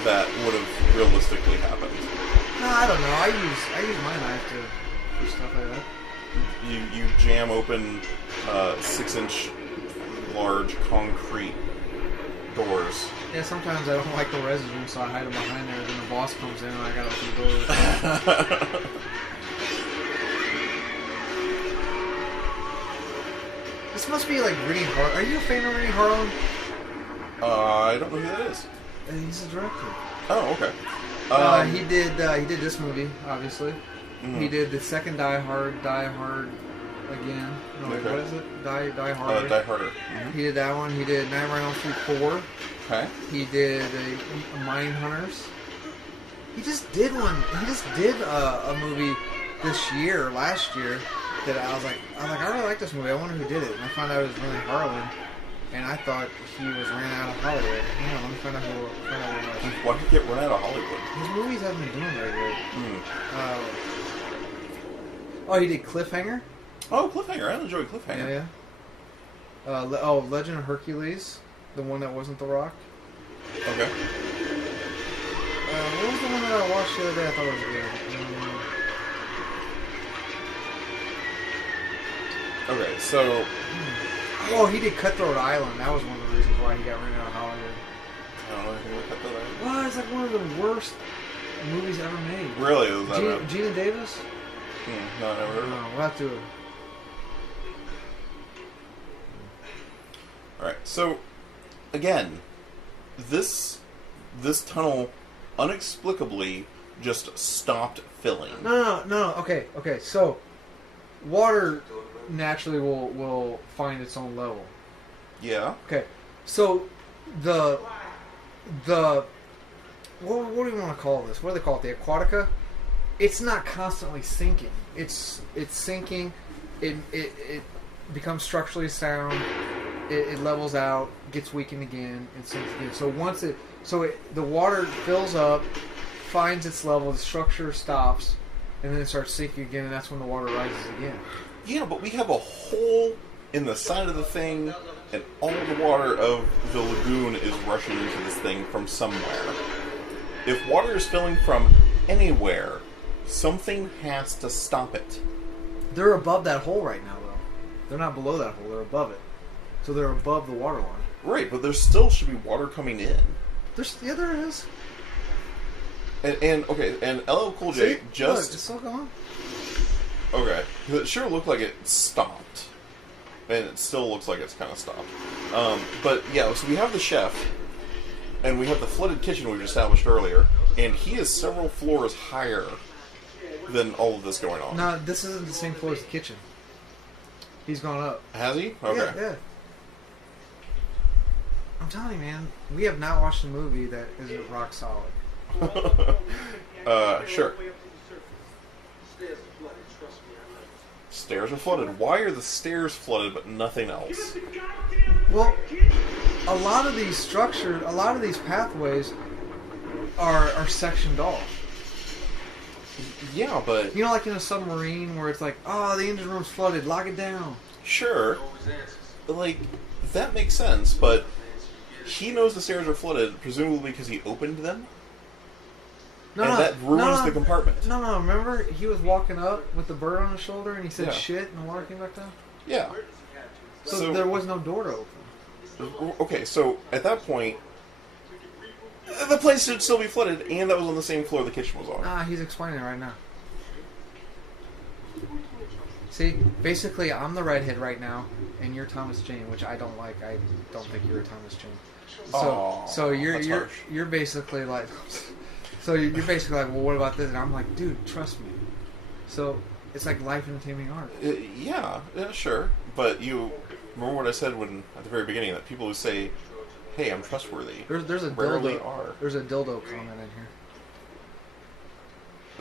that would have realistically happened. No, I don't know. I use my knife to do stuff like that. You jam open 6-inch large concrete doors. Yeah, sometimes I don't like the residue, so I hide them behind there. Then the boss comes in and I gotta open the doors. This must be like Rennie Harlan. Are you a fan of Rennie Harlan? I don't know who that is. He's a director. Oh, okay. He did this movie, obviously. Mm-hmm. He did the second Die Hard again. No, wait, what is it? Die Harder. Die Harder. Mm-hmm. He did that one. He did Nightmare on Elm Street 4. Okay. He did Mine Hunters. He just did one. He just did a movie last year, that I was like, I really like this movie. I wonder who did it. And I found out it was Rennie Harlan, and I thought he was ran out of Hollywood. Hang on, let me find out who it was. Why did he get run out of Hollywood? His movies haven't been doing very good. Mm. He did Cliffhanger. Oh, Cliffhanger! I enjoy Cliffhanger. Yeah. Legend of Hercules, the one that wasn't The Rock. Okay. What was the one that I watched the other day? I thought it was good. Okay, so... Oh, he did Cutthroat Island. That was one of the reasons why he got ran out of Hollywood. I don't know anything about Cutthroat Island. Well, it's like one of the worst movies ever made. Really? Was that bad? Gina Davis? No, I never heard of No, it. we'll have to... Alright, so... Again, this tunnel inexplicably just stopped filling. No. Okay. So, water naturally will find its own level. Yeah. Okay. So, the what do you want to call this? What do they call it? The Aquatica? It's not constantly sinking. It's sinking. It becomes structurally sound. It levels out, gets weakened again, and sinks again. So the water fills up, finds its level, the structure stops, and then it starts sinking again, and that's when the water rises again. Yeah, but we have a hole in the side of the thing, and all the water of the lagoon is rushing into this thing from somewhere. If water is filling from anywhere, something has to stop it. They're above that hole right now, though. They're not below that hole, they're above it. So they're above the water line. Right, but there still should be water coming in. There is. And LL Cool J See? just... Look, it's still going. Okay. 'Cause it sure looked like it stopped. And it still looks like it's kind of stopped. But yeah, so we have the chef, and we have the flooded kitchen we've established earlier, and he is several floors higher than all of this going on. No, this isn't the same floor as the kitchen. He's gone up. Has he? Okay. Yeah. I'm telling you, man, we have not watched a movie that isn't rock solid. Sure. Stairs are flooded. Why are the stairs flooded but nothing else? Well, a lot of these pathways are sectioned off. Yeah, but... You know, like in a submarine where it's like, oh, the engine room's flooded, lock it down. Sure. Like, that makes sense, but he knows the stairs are flooded, presumably because he opened them? That ruins the compartment. No, remember? He was walking up with the bird on his shoulder and he said Yeah. shit and the water came back down? Yeah. So there was no door to open. Okay, so at that point, the place should still be flooded, and that was on the same floor the kitchen was on. Nah, he's explaining it right now. See, basically, I'm the redhead right now, and you're Thomas Jane, which I don't like. I don't think you're a Thomas Jane. So you're basically like, you're basically like, well, what about this? And I'm like, dude, trust me. So it's like life imitating art. Yeah, sure. But you remember what I said at the very beginning, that people who say, "Hey, I'm trustworthy," There's a rarely dildo. are. There's a dildo comment in here.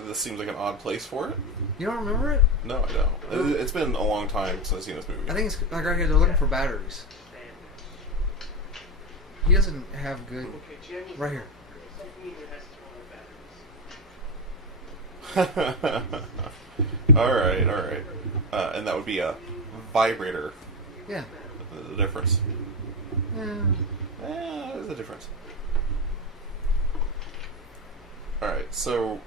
This seems like an odd place for it. You don't remember it? No, I don't. It's been a long time since I've seen this movie. I think it's like right here. They're looking for batteries. He doesn't have good. Right here. all right. And that would be a vibrator. Yeah. The difference. Yeah. There's a difference. Alright, so...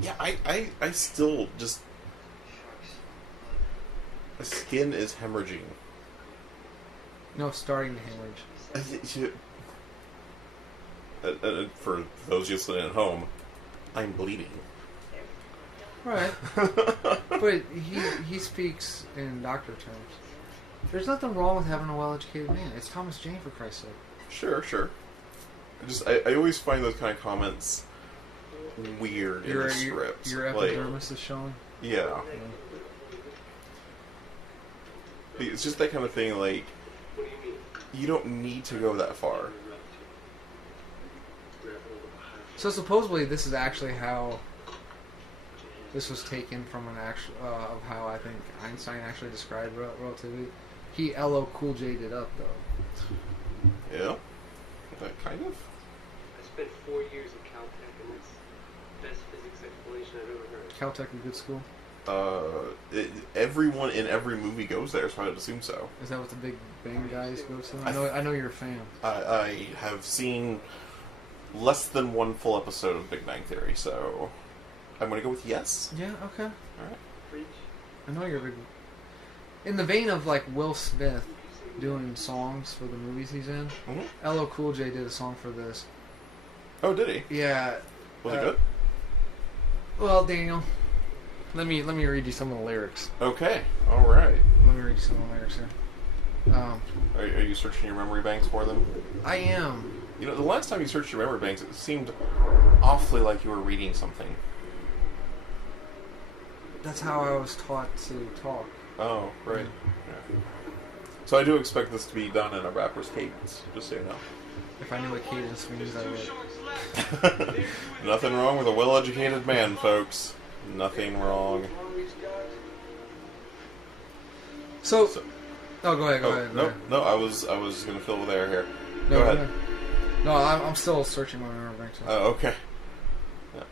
Yeah, I still just... The skin is hemorrhaging. No, starting to hemorrhage. For those just listening at home, I'm bleeding. Right. But he speaks in doctor terms. There's nothing wrong with having a well-educated man. It's Thomas Jane, for Christ's sake. Sure. I always find those kind of comments weird in the script. Your epidermis is showing? Yeah. It's just that kind of thing, like, you don't need to go that far. So supposedly this is actually how this was taken from an actual of how I think Einstein actually described relativity. He LL Cool J'd it up though. Yeah, that kind of. I spent 4 years at Caltech, and that's the best physics explanation I've ever heard. Caltech a good school? Everyone in every movie goes there, so I'd assume so. Is that what the Big Bang guys go to? I know you're a fan. I have seen less than one full episode of Big Bang Theory, so I'm going to go with yes. Yeah, okay. Alright. I know you're a big... In the vein of, like, Will Smith doing songs for the movies he's in, LL Cool J did a song for this. Oh, did he? Yeah. Was it good? Well, Daniel, let me read you some of the lyrics. Okay, alright. Let me read you some of the lyrics here. Are you searching your memory banks for them? I am. You know, the last time you searched your memory banks, it seemed awfully like you were reading something. That's how I was taught to talk. Oh, right. Yeah. So I do expect this to be done in a rapper's cadence, just so you know. If I knew what cadence means, I would. Nothing wrong with a well-educated man, folks. Nothing wrong. So oh, go ahead. No, I was going to fill with air here. No, go ahead. No, I'm still searching my memory bank. Oh, okay. Yeah.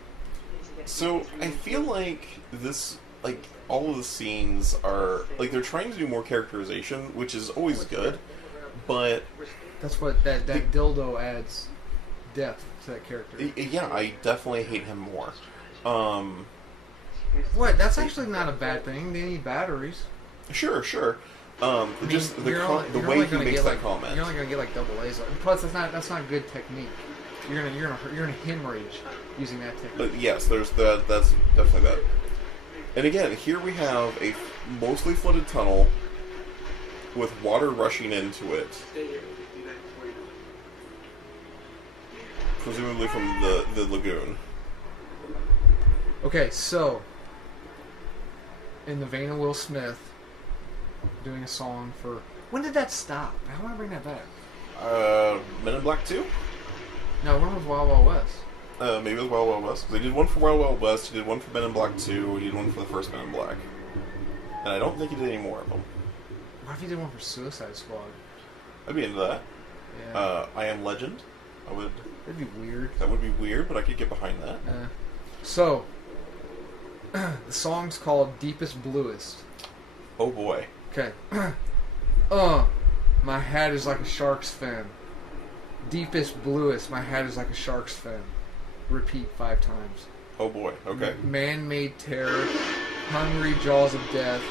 So I feel like this, like, all of the scenes are, like, they're trying to do more characterization, which is always good, but... That's what, that dildo adds depth to that character. Yeah, I definitely hate him more. What? That's actually not a bad thing. They need batteries. Sure. I mean, just the way he makes that comment. You're only gonna get like double A's. Plus, that's not good technique. You're gonna hemorrhage using that technique. Yes, there's that. That's definitely that. And again, here we have a mostly flooded tunnel with water rushing into it, presumably from the lagoon. Okay, so in the vein of Will Smith doing a song for... When did that stop? I want to bring that back. Men in Black 2? No, when was Wild Wild West? Maybe it was Wild Wild West. They did one for Wild Wild West, he did one for Men in Black 2, he did one for the first Men in Black. And I don't think he did any more of them. What if he did one for Suicide Squad? I'd be into that. Yeah. I Am Legend. That'd be weird. That would be weird, but I could get behind that. So, the song's called Deepest Bluest. Oh boy. Okay. My hat is like a shark's fin. Deepest bluest, my hat is like a shark's fin. Repeat 5 times. Oh boy, okay. Man-made terror, hungry jaws of death.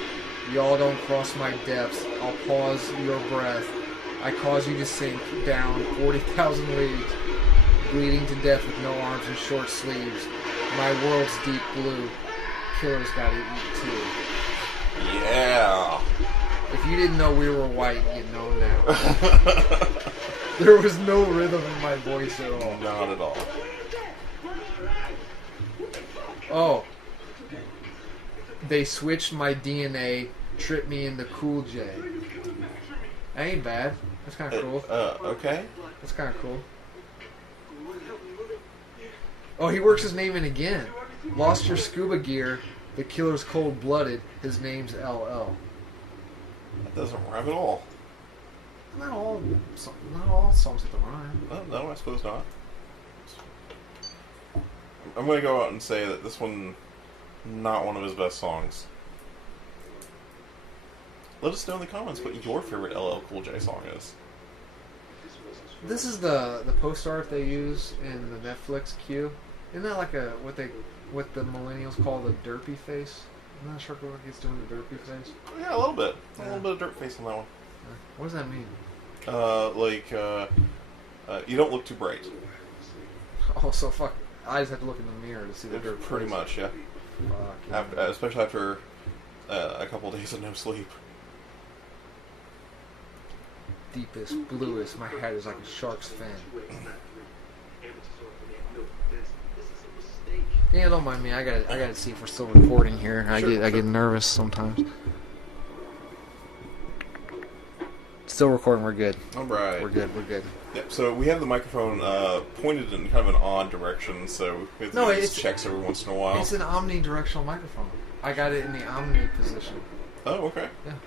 Y'all don't cross my depths. I'll pause your breath. I cause you to sink down 40,000 leagues, bleeding to death with no arms and short sleeves. My world's deep blue. Killers gotta eat too. Yeah. If you didn't know we were white, you know now. There was no rhythm in my voice at all. Not at all. Oh. They switched my DNA, tripped me into Cool J. That ain't bad. That's kind of cool. Okay. That's kind of cool. Oh, he works his name in again. Lost your scuba gear. The killer's cold-blooded. His name's LL. That doesn't rhyme at all. Not all songs have to rhyme. No, I suppose not. I'm going to go out and say that this one, not one of his best songs. Let us know in the comments what your favorite LL Cool J song is. This is the post art they use in the Netflix queue. Isn't that like what the millennials call the derpy face? I'm not sure what he's doing the derpy face. Yeah, a little bit. A little bit of dirt face on that one. What does that mean? You don't look too bright. Oh, so fuck. I just have to look in the mirror to see the dirt face. Pretty much, yeah. Fuck. Especially after a couple of days of no sleep. Deepest, bluest, my hat is like a shark's fin. Yeah, don't mind me. I gotta see if we're still recording here. I get nervous sometimes. Still recording. We're good. All right. We're good. Yep. So we have the microphone pointed in kind of an odd direction, so we have to do these checks every once in a while. It's an omnidirectional microphone. I got it in the omni position. Oh, okay. Yeah.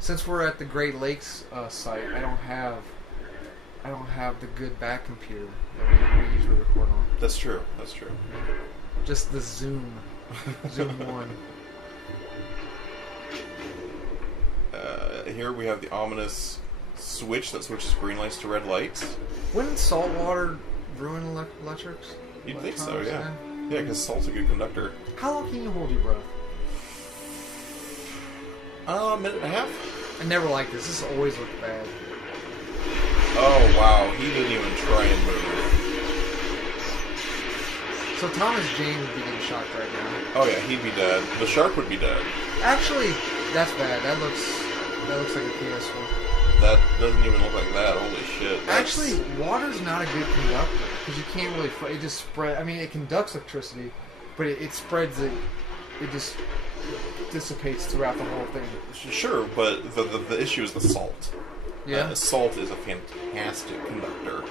Since we're at the Great Lakes site, I don't have the good back computer that we usually record on. That's true. Just the Zoom Zoom 1. Here we have the ominous switch that switches green lights to red lights. Wouldn't salt water ruin electrics? You'd think so, yeah. Yeah, because salt's a good conductor. How long can you hold your breath? A minute and a half. I never liked this. This always looked bad. Oh, wow. He didn't even try and move. So Thomas Jane would be getting shocked right now. Oh, yeah, he'd be dead. The shark would be dead. Actually, that's bad. That looks like a PS4. That doesn't even look like that. Holy shit. Actually, water's not a good conductor because you can't really. It just spread. I mean, it conducts electricity, but it spreads it. It just dissipates throughout the whole thing. Sure, but the issue is the salt. Yeah. Salt is a fantastic conductor.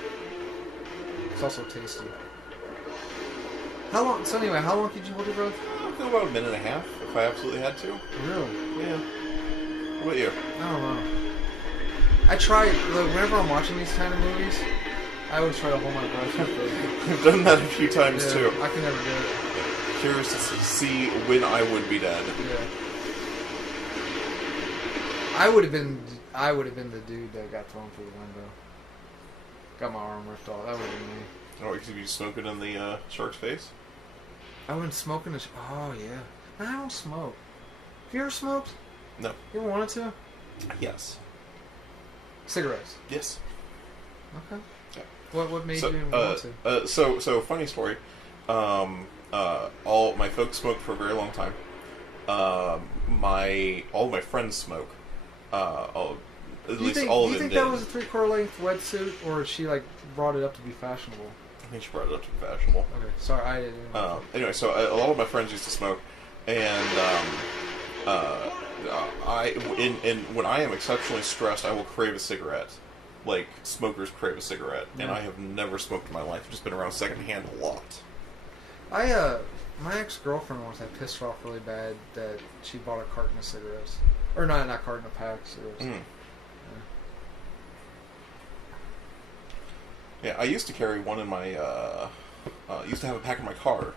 It's also tasty. How long? So anyway, how long could you hold your breath? I'd go about a minute and a half if I absolutely had to. Really? Yeah. What about you? I don't know. I try. Look, whenever I'm watching these kind of movies, I always try to hold my breath. I've done that a few times too. I can never do it. Curious to see when I would be dead. Yeah. I would have been the dude that got thrown through the window. Got my arm ripped off. That would have been me. Oh, because you'd be smoking in the shark's face? I wouldn't smoke in the... Oh, yeah. I don't smoke. Have you ever smoked? No. You ever wanted to? Yes. Cigarettes? Yes. Okay. Yeah. What made you want to? So funny story. All my folks smoked for a very long time. All my friends smoke. All of them did. Do you think that was a 3/4 length wetsuit, or she like brought it up to be fashionable? I think she brought it up to be fashionable. Okay, sorry, I didn't. Anyway, so a lot of my friends used to smoke, and when I am exceptionally stressed, I will crave a cigarette. Like smokers crave a cigarette, and I have never smoked in my life. I've just been around secondhand a lot. My ex-girlfriend once, I pissed her off really bad that she bought a carton of cigarettes. Or not carton, a pack of cigarettes. Mm. Yeah, I used to carry one in my, used to have a pack in my car.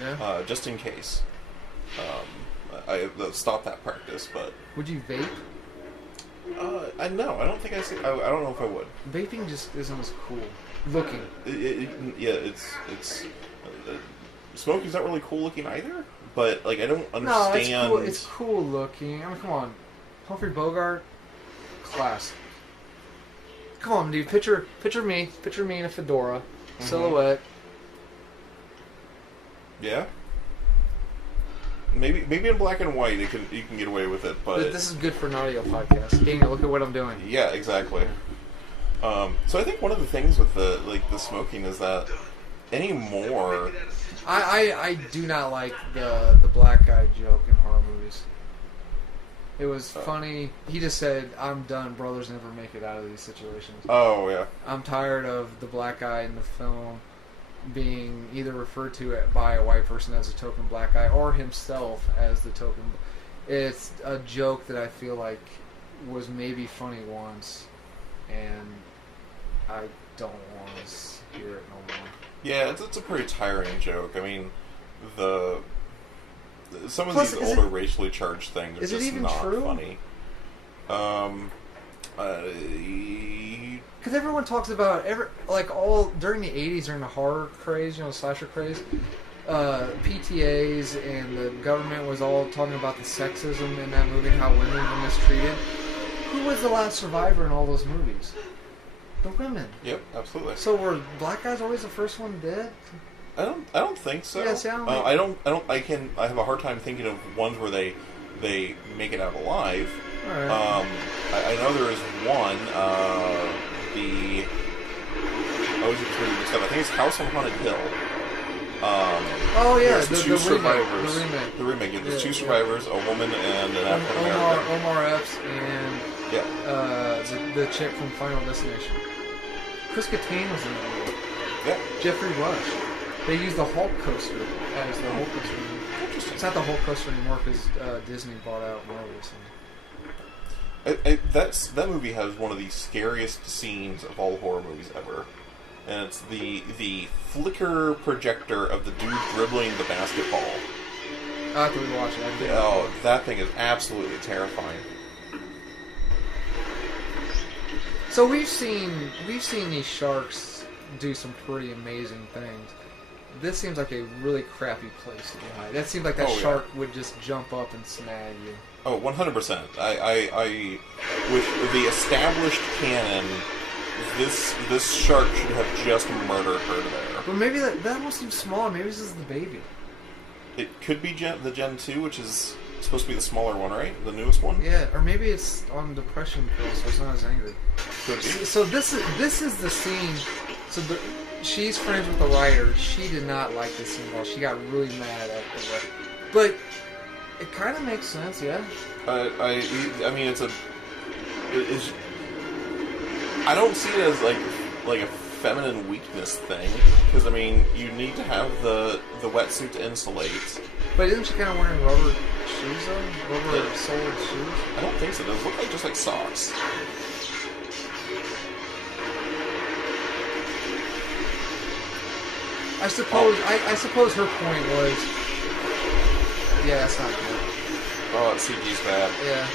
Yeah? Just in case. I stopped that practice, but... Would you vape? I don't think I don't know if I would. Vaping just isn't as cool looking. It's smoking's not really cool looking either, but like I don't understand. No, it's cool looking. I mean, come on, Humphrey Bogart, classic. Come on, dude. Picture me in a fedora, silhouette. Yeah. Maybe in black and white you can get away with it, but this is good for an audio podcast. Daniel, look at what I'm doing. Yeah, exactly. So I think one of the things with the smoking is that anymore. I do not like the black guy joke in horror movies. It was funny. He just said, "I'm done. Brothers never make it out of these situations." Oh yeah. I'm tired of the black guy in the film being either referred to by a white person as a token black guy or himself as the token. It's a joke that I feel like was maybe funny once, and I don't want to hear it no more. Yeah, it's a pretty tiring joke. I mean, some of these older racially charged things are just not funny. Because everyone talks about during the 80s, during the horror craze, slasher craze, PTAs and the government was all talking about the sexism in that movie and how women were mistreated. Who was the last survivor in all those movies? The women. Yep, absolutely. So were black guys always the first one dead? I don't think so. Yeah, see, I have a hard time thinking of ones where they make it out alive. All right. I know there is one. I think it's House on Haunted Hill. There's two the survivors. remake. The remake. Yeah, there's two survivors, a woman and an African American. Omar Epps and the chick from Final Destination. Chris Kattan was in that movie. Yeah. Jeffrey Rush. They used the Hulk coaster as the Hulk coaster. Interesting. It's not the Hulk coaster anymore because Disney bought out Marvel. That movie has one of the scariest scenes of all horror movies ever, and it's the flicker projector of the dude dribbling the basketball. I have to rewatch it. I didn't. Oh, that thing is absolutely terrifying. So we've seen these sharks do some pretty amazing things. This seems like a really crappy place to hide. That seems like that shark would just jump up and snag you. Oh, 100%. I with the established canon, this shark should have just murdered her there. But maybe that almost seems smaller. Maybe this is the baby. It could be the Gen 2, which is supposed to be the smaller one, right? The newest one? Yeah, or maybe it's on depression pills, so it's not as angry. Could be. So this is the scene. So she's friends with the writer. She did not like this scene at all. She got really mad at the writer. But it kind of makes sense, yeah. I mean, it's I don't see it as like a feminine weakness thing, because I mean, you need to have the wetsuit to insulate. But isn't she kind of wearing rubber shoes though? Rubber-soled shoes? I don't think so. Those look like just like socks. I suppose her point was, yeah, that's not good. Oh, CG's bad. Yeah.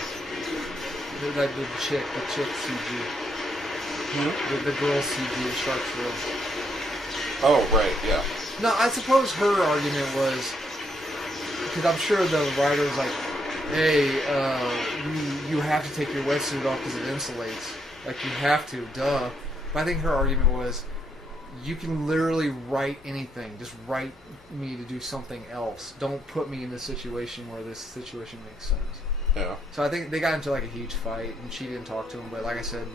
The chick CG. Hmm? The girl CG, Shark's real. Oh, right, yeah. No, I suppose her argument was, because I'm sure the writer was like, hey, you have to take your wetsuit off because it insulates. Like, you have to, duh. But I think her argument was, you can literally write anything. Just write me to do something else. Don't put me in this situation where this situation makes sense. Yeah. So I think they got into like a huge fight, and she didn't talk to him. But like I said,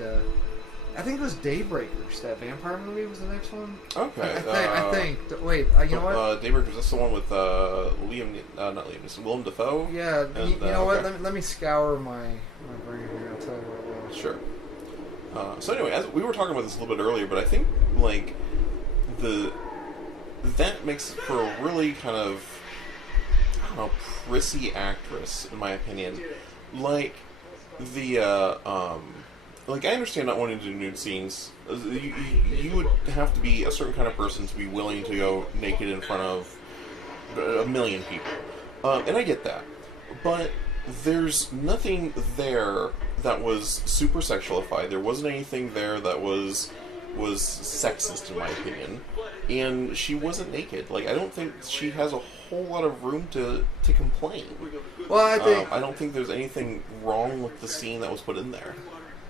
I think it was Daybreakers. That vampire movie was the next one. Okay. I think. Wait, you know what? Daybreakers. That's the one with not Liam Neeson, Willem Dafoe. Yeah. And, you know okay. what? Let me scour my brain here. I'll tell you what it was. Sure. So anyway, as we were talking about this a little bit earlier, but I think like that makes for a really kind of, I don't know, prissy actress, in my opinion. Like like I understand not wanting to do nude scenes. You would have to be a certain kind of person to be willing to go naked in front of a million people, and I get that. But there's nothing there that was super sexualified. There wasn't anything there that was sexist, in my opinion. And she wasn't naked. Like, I don't think she has a whole lot of room to complain. Well, I don't think there's anything wrong with the scene that was put in there.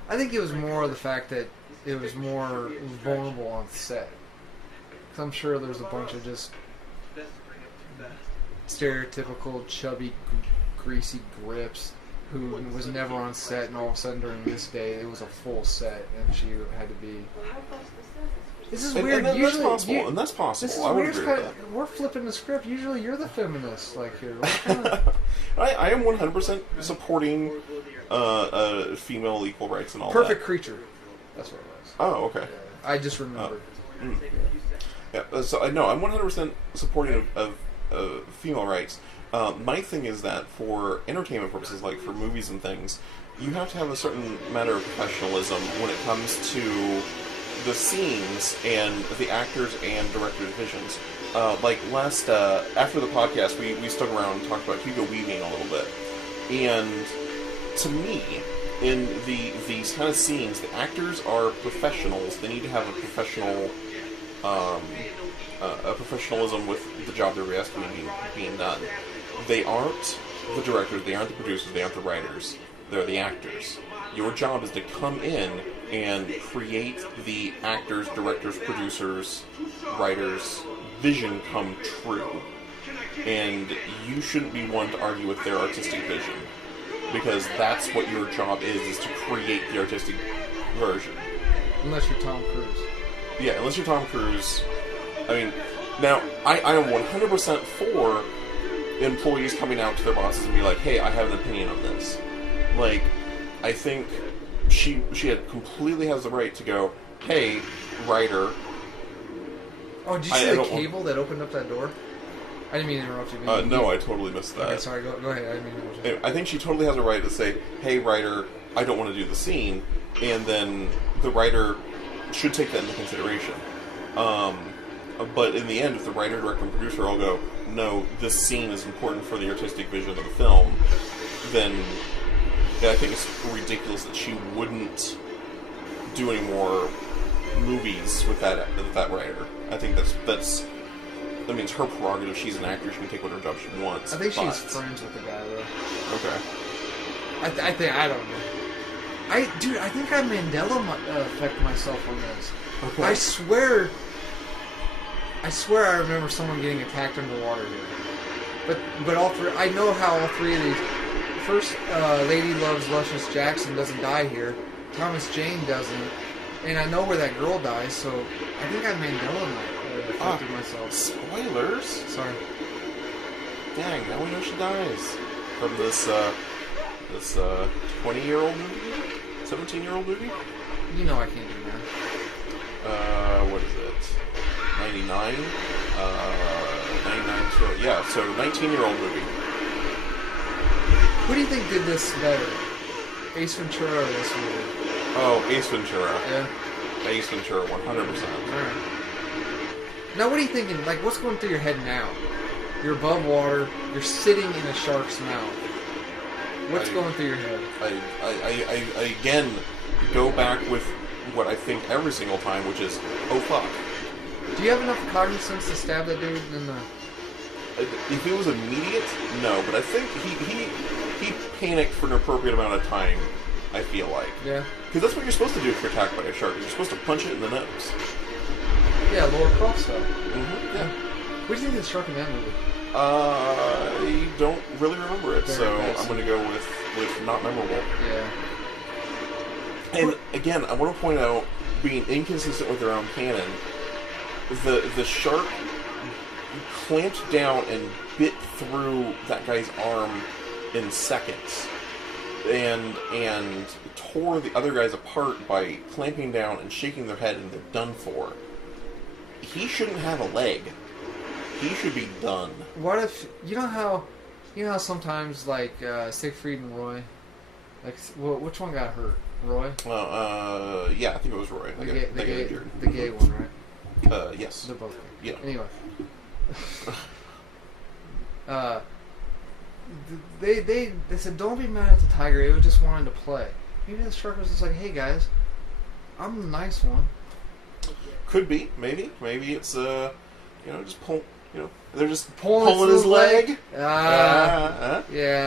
I think it was more the fact that it was more vulnerable on set. 'Cause I'm sure there's a bunch of just stereotypical chubby, greasy grips who was never on set, and all of a sudden during this day it was a full set, and she had to be. This is weird. And usually, that's possible. This is I would weird. agree with that. We're flipping the script. Usually, you're the feminist, like here. I am 100% supporting female equal rights and all Perfect that. creature. That's what it was. Oh, okay. I just remembered. Yeah. So no, I'm 100% supporting of female rights. My thing is that for entertainment purposes, like for movies and things, you have to have a certain matter of professionalism when it comes to the scenes and the actors and directors' visions. Like after the podcast, we stuck around and talked about Hugo Weaving a little bit. And to me, in these kind of scenes, the actors are professionals. They need to have a professional, a professionalism with the job they're asked to being done. They aren't the directors, they aren't the producers, they aren't the writers. They're the actors. Your job is to come in and create the actors, directors, producers, writers' vision come true. And you shouldn't be one to argue with their artistic vision. Because that's what your job is to create the artistic version. Unless you're Tom Cruise. Yeah, unless you're Tom Cruise. I mean, now, I am 100% for employees coming out to their bosses and be like, hey, I have an opinion on this. Like, I think she completely has the right to go, hey, writer. Oh, did you see the cable that opened up that door? I didn't mean to interrupt you. No, I totally missed that. Okay, sorry, go ahead. I didn't mean to interrupt you. I think she totally has a right to say, hey, writer, I don't want to do the scene, and then the writer should take that into consideration. But in the end, if the writer, director, and producer all go, no, this scene is important for the artistic vision of the film, then I think it's ridiculous that she wouldn't do any more movies with that writer. I think that's. I mean, it's her prerogative. She's an actor. She can take whatever job she wants. I think she's friends with the guy, though. Okay. I don't know. I think I Mandela affect myself on this. Okay. I swear I remember someone getting attacked underwater here. But all three, I know how all three of these. First, Lady Loves Luscious Jackson doesn't die here. Thomas Jane doesn't. And I know where that girl dies, so I think I Mandela affected myself. Spoilers? Sorry. Dang, now we know she dies. From this 20-year-old movie? 17-year-old movie? You know I can't do that. What is it? 99? 99, so, yeah, so 19-year-old movie. Who do you think did this better? Ace Ventura or this movie? Oh, Ace Ventura. Yeah. Ace Ventura, 100%. Alright. Now what are you thinking? Like, what's going through your head now? You're above water. You're sitting in a shark's mouth. What's going through your head? I again go back with what I think every single time, which is, oh fuck. Do you have enough cognizance to stab that dude in the... If it was immediate, no, but I think he panicked for an appropriate amount of time, I feel like. Yeah. Because that's what you're supposed to do if you're attacked by a shark. You're supposed to punch it in the nose. Yeah, Laura Croft stuff. Mm-hmm, yeah. What do you think of the shark in that movie? I don't really remember it, so I'm going to go with not memorable. Yeah. And again, I want to point out, being inconsistent with their own canon, the shark clamped down and bit through that guy's arm in seconds, and tore the other guys apart by clamping down and shaking their head, and they're done for. He shouldn't have a leg. He should be done. What if you know how sometimes like Siegfried and Roy, like which one got hurt? Roy? Yeah, I think it was Roy. The gay one, right? Yes. They're both gay. Yeah. Anyway. They said, don't be mad at the tiger, it was just wanting to play. Maybe the shark was just like, hey guys, I'm the nice one. Could be, maybe it's just pull, they're just pulling his leg. Yeah,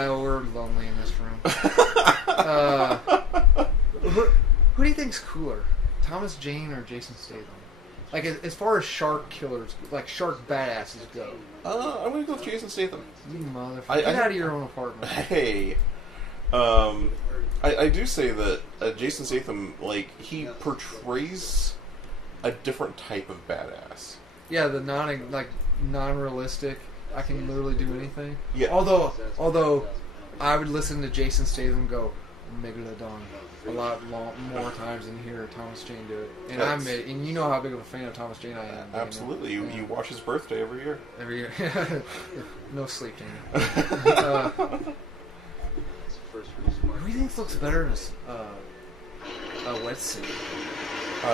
we're lonely in this room. Who do you think's cooler, Thomas Jane or Jason Statham? Like, as far as shark killers, like shark badasses go. I'm gonna go with Jason Statham. You motherfucker! Get out of your own apartment. Hey, I do say that Jason Statham, like, he portrays a different type of badass. Yeah, the non-realistic. I can literally do anything. Yeah. Although, I would listen to Jason Statham go Megalodon a lot more times than hear Thomas Jane do it. And and you know how big of a fan of Thomas Jane I am. Absolutely, you watch his birthday every year. Every year, no sleep, Jane. Who do you think looks better in a wetsuit?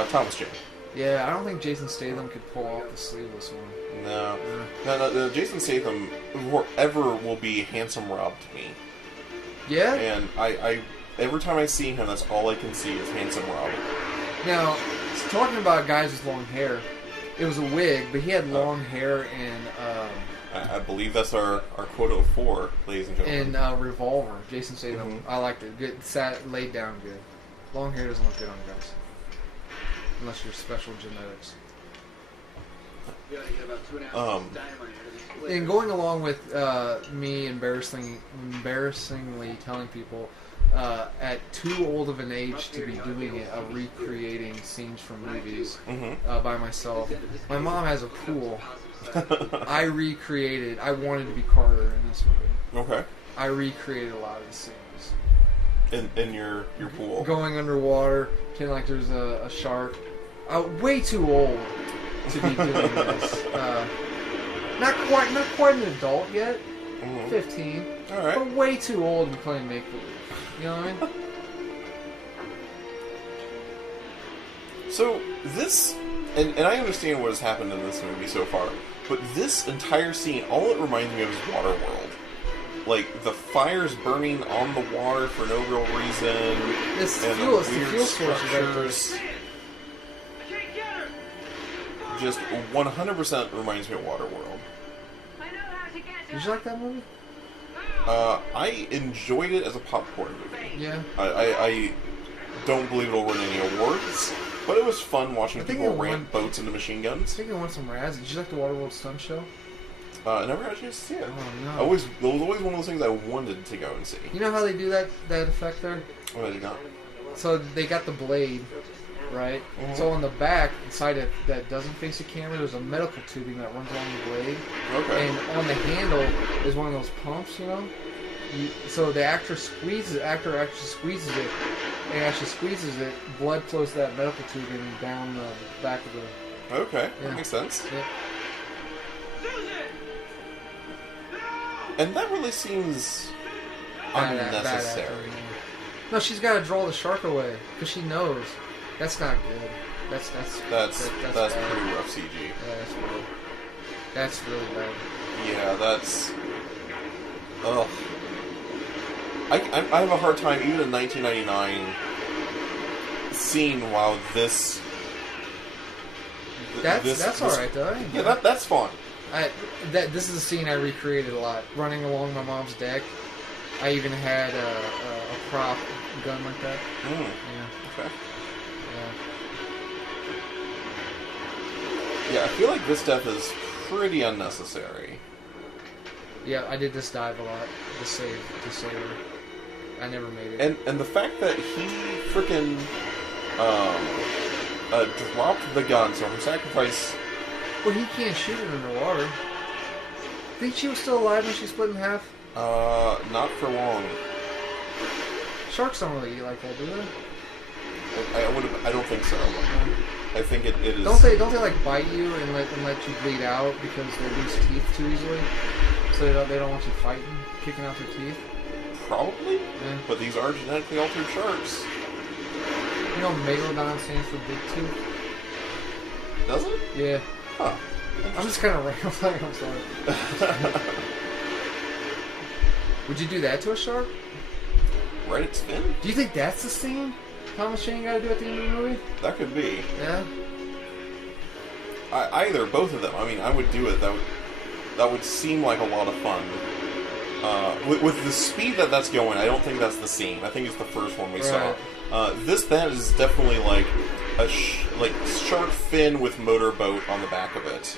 Thomas Jane. Yeah, I don't think Jason Statham could pull off the sleeveless one. No. Jason Statham forever will be handsome Rob to me. Yeah? And I every time I see him, that's all I can see is handsome Rob. Now, talking about guys with long hair, it was a wig, but he had long hair and... I believe that's our quota of 4, ladies and gentlemen. And Revolver, Jason Statham. Mm-hmm. I liked it. Good, laid down good. Long hair doesn't look good on guys. Unless you're special genetics. And going along with me embarrassingly telling people at too old of an age to be doing it, recreating scenes from movies by myself. My mom has a pool. I wanted to be Carter in this movie. Okay. I recreated a lot of the scenes. In your pool? Going underwater, pretending like there's a shark. Way too old to be doing this. Not quite an adult yet. 15. All right. But way too old to be playing make-believe. You know what I mean? So, this And I understand what has happened in this movie so far, but this entire scene, all it reminds me of is Waterworld. Like, the fire's burning on the water for no real reason. It's and fuel, the it's the weird fuel source. structures. Just 100% reminds me of Waterworld. Did you like that movie? I enjoyed it as a popcorn movie. Yeah. I don't believe it'll win any awards, but it was fun watching people ramp boats into machine guns. I think it won some Razzies. Did you like the Waterworld stunt show? I never had a chance to see it. Oh, no. It was always one of those things I wanted to go and see. You know how they do that effect there? Oh, I did not. So they got the blade, right? Mm-hmm. So on the back, the side that doesn't face the camera, there's a medical tubing that runs along the blade. Okay. And on the handle is one of those pumps, you know? So the actor squeezes it, squeezes it, and as she squeezes it, blood flows to that medical tubing down the back of the... Okay, Yeah. that makes sense. Yeah. And that really seems unnecessary. No, she's got to draw the shark away because she knows that's not good. That's That's bad. pretty rough CG. Yeah, that's really bad. Yeah, that's... Ugh. I have a hard time, even in 1999, seeing while this... That's alright though. Yeah, that's fun. This is a scene I recreated a lot. Running along my mom's deck, I even had a prop gun like that. Mm. Yeah. Okay. Yeah. Yeah, I feel like this death is pretty unnecessary. Yeah, I did this dive a lot to save her. I never made it. And the fact that he frickin' dropped the gun, so her sacrifice... Well, he can't shoot it underwater. Think she was still alive when she split in half? Not for long. Sharks don't really eat like that, do they? I don't think so. I think it is... Don't they like bite you and let you bleed out because they lose teeth too easily? So they don't want you fighting, kicking out their teeth? Probably. Yeah. But these are genetically altered sharks. You know Megalodon stands for big tooth? Does it? Yeah. Huh. I'm just kind of rambling, I'm sorry. Would you do that to a shark? Right its fin? Do you think that's the scene Thomas Jane got to do at the end of the movie? That could be. Yeah. Either, both of them. I mean, I would do it. That would seem like a lot of fun. With the speed that's going, I don't think that's the scene. I think it's the first one we saw. That is definitely like a shark fin with motorboat on the back of it.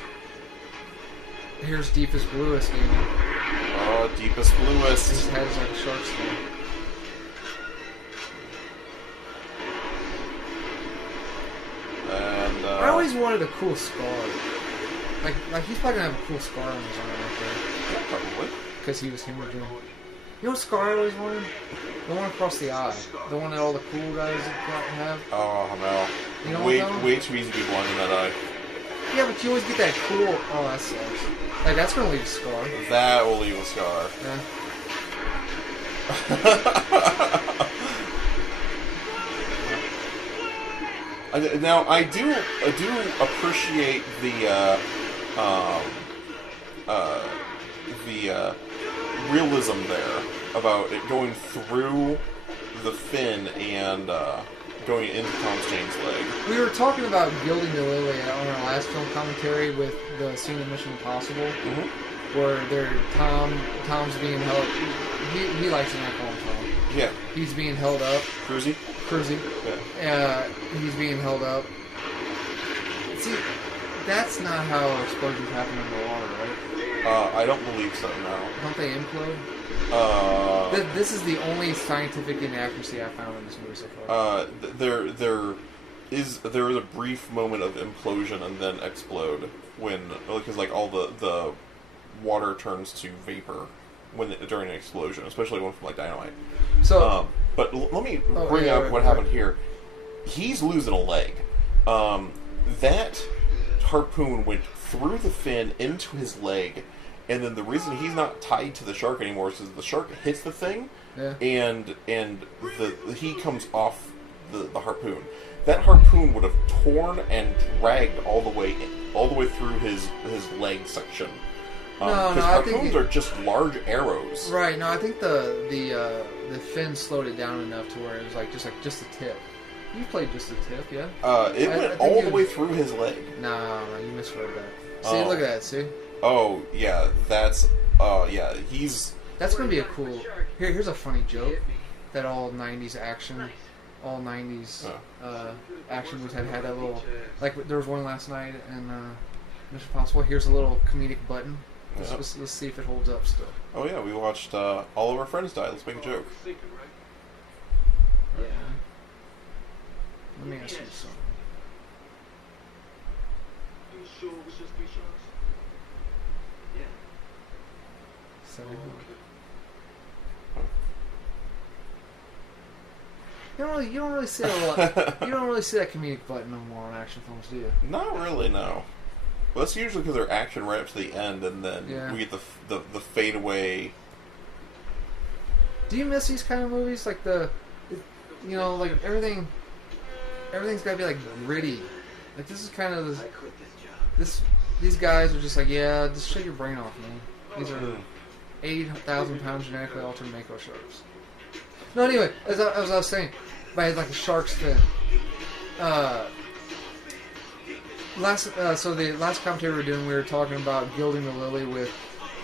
Here's Deepest Bluest, Amy. Oh, Deepest Bluest. His head's like a shark's fin. And I always wanted a cool scar. Like he's probably gonna have a cool scar on his arm right there. yeah, probably. Because he was hemorrhaging. You know what scar I always wanted? The one across the eye. The one that all the cool guys have. Oh no. You know way too easy to be blind in that eye. Yeah, but you always get that cool... Oh, that sucks. Like, that's gonna leave a scar. That will leave a scar. Yeah. Now, I do appreciate the realism there about it going through the fin and going into Thomas Jane's leg. We were talking about gilding the lily on our last film commentary with the scene in Mission Impossible, where Tom's being held. He likes it when I call him Tom. Yeah. He's being held up. Cruzy. Yeah. He's being held up. See, that's not how explosions happen underwater, right? I don't believe so. No. Don't they implode? This is the only scientific inaccuracy I found in this movie so far. There is a brief moment of implosion and then explode because like all the water turns to vapor during an explosion, especially one from like dynamite. So, but let me bring up what happened here. He's losing a leg. That harpoon went through the fin into his leg. And then the reason he's not tied to the shark anymore is because the shark hits the thing, and he comes off the harpoon. that harpoon would have torn and dragged all the way through his leg section. Because harpoons are just large arrows. Right. No, I think the fin slowed it down enough to where it was just the tip. You played just the tip, yeah? It went all the way through his leg. No, you misread that. See, look at that. See? Oh yeah, that's That's gonna be a cool. Here's a funny joke that all '90s action movies had that little, like there was one last night in Mission Impossible. Here's a little comedic button. Let's see if it holds up still. Oh yeah, we watched All of Our Friends Die. Let's make a joke. Yeah. Let me ask you something. Are you sure it was just 3 shots? Yeah. 71. You don't really see a lot. You don't really see that comedic button no more on action films, do you? Not really, no. Well, that's usually because they're action right up to the end, and then we get the fade away. Do you miss these kind of movies, like like everything's got to be like gritty. Like this is kind of these guys are just like, yeah, just shut your brain off, man. These are 80,000 pound genetically altered mako sharks. No, anyway, as I was saying, by like a shark's fin. So the last commentary we were talking about Gilding the Lily with,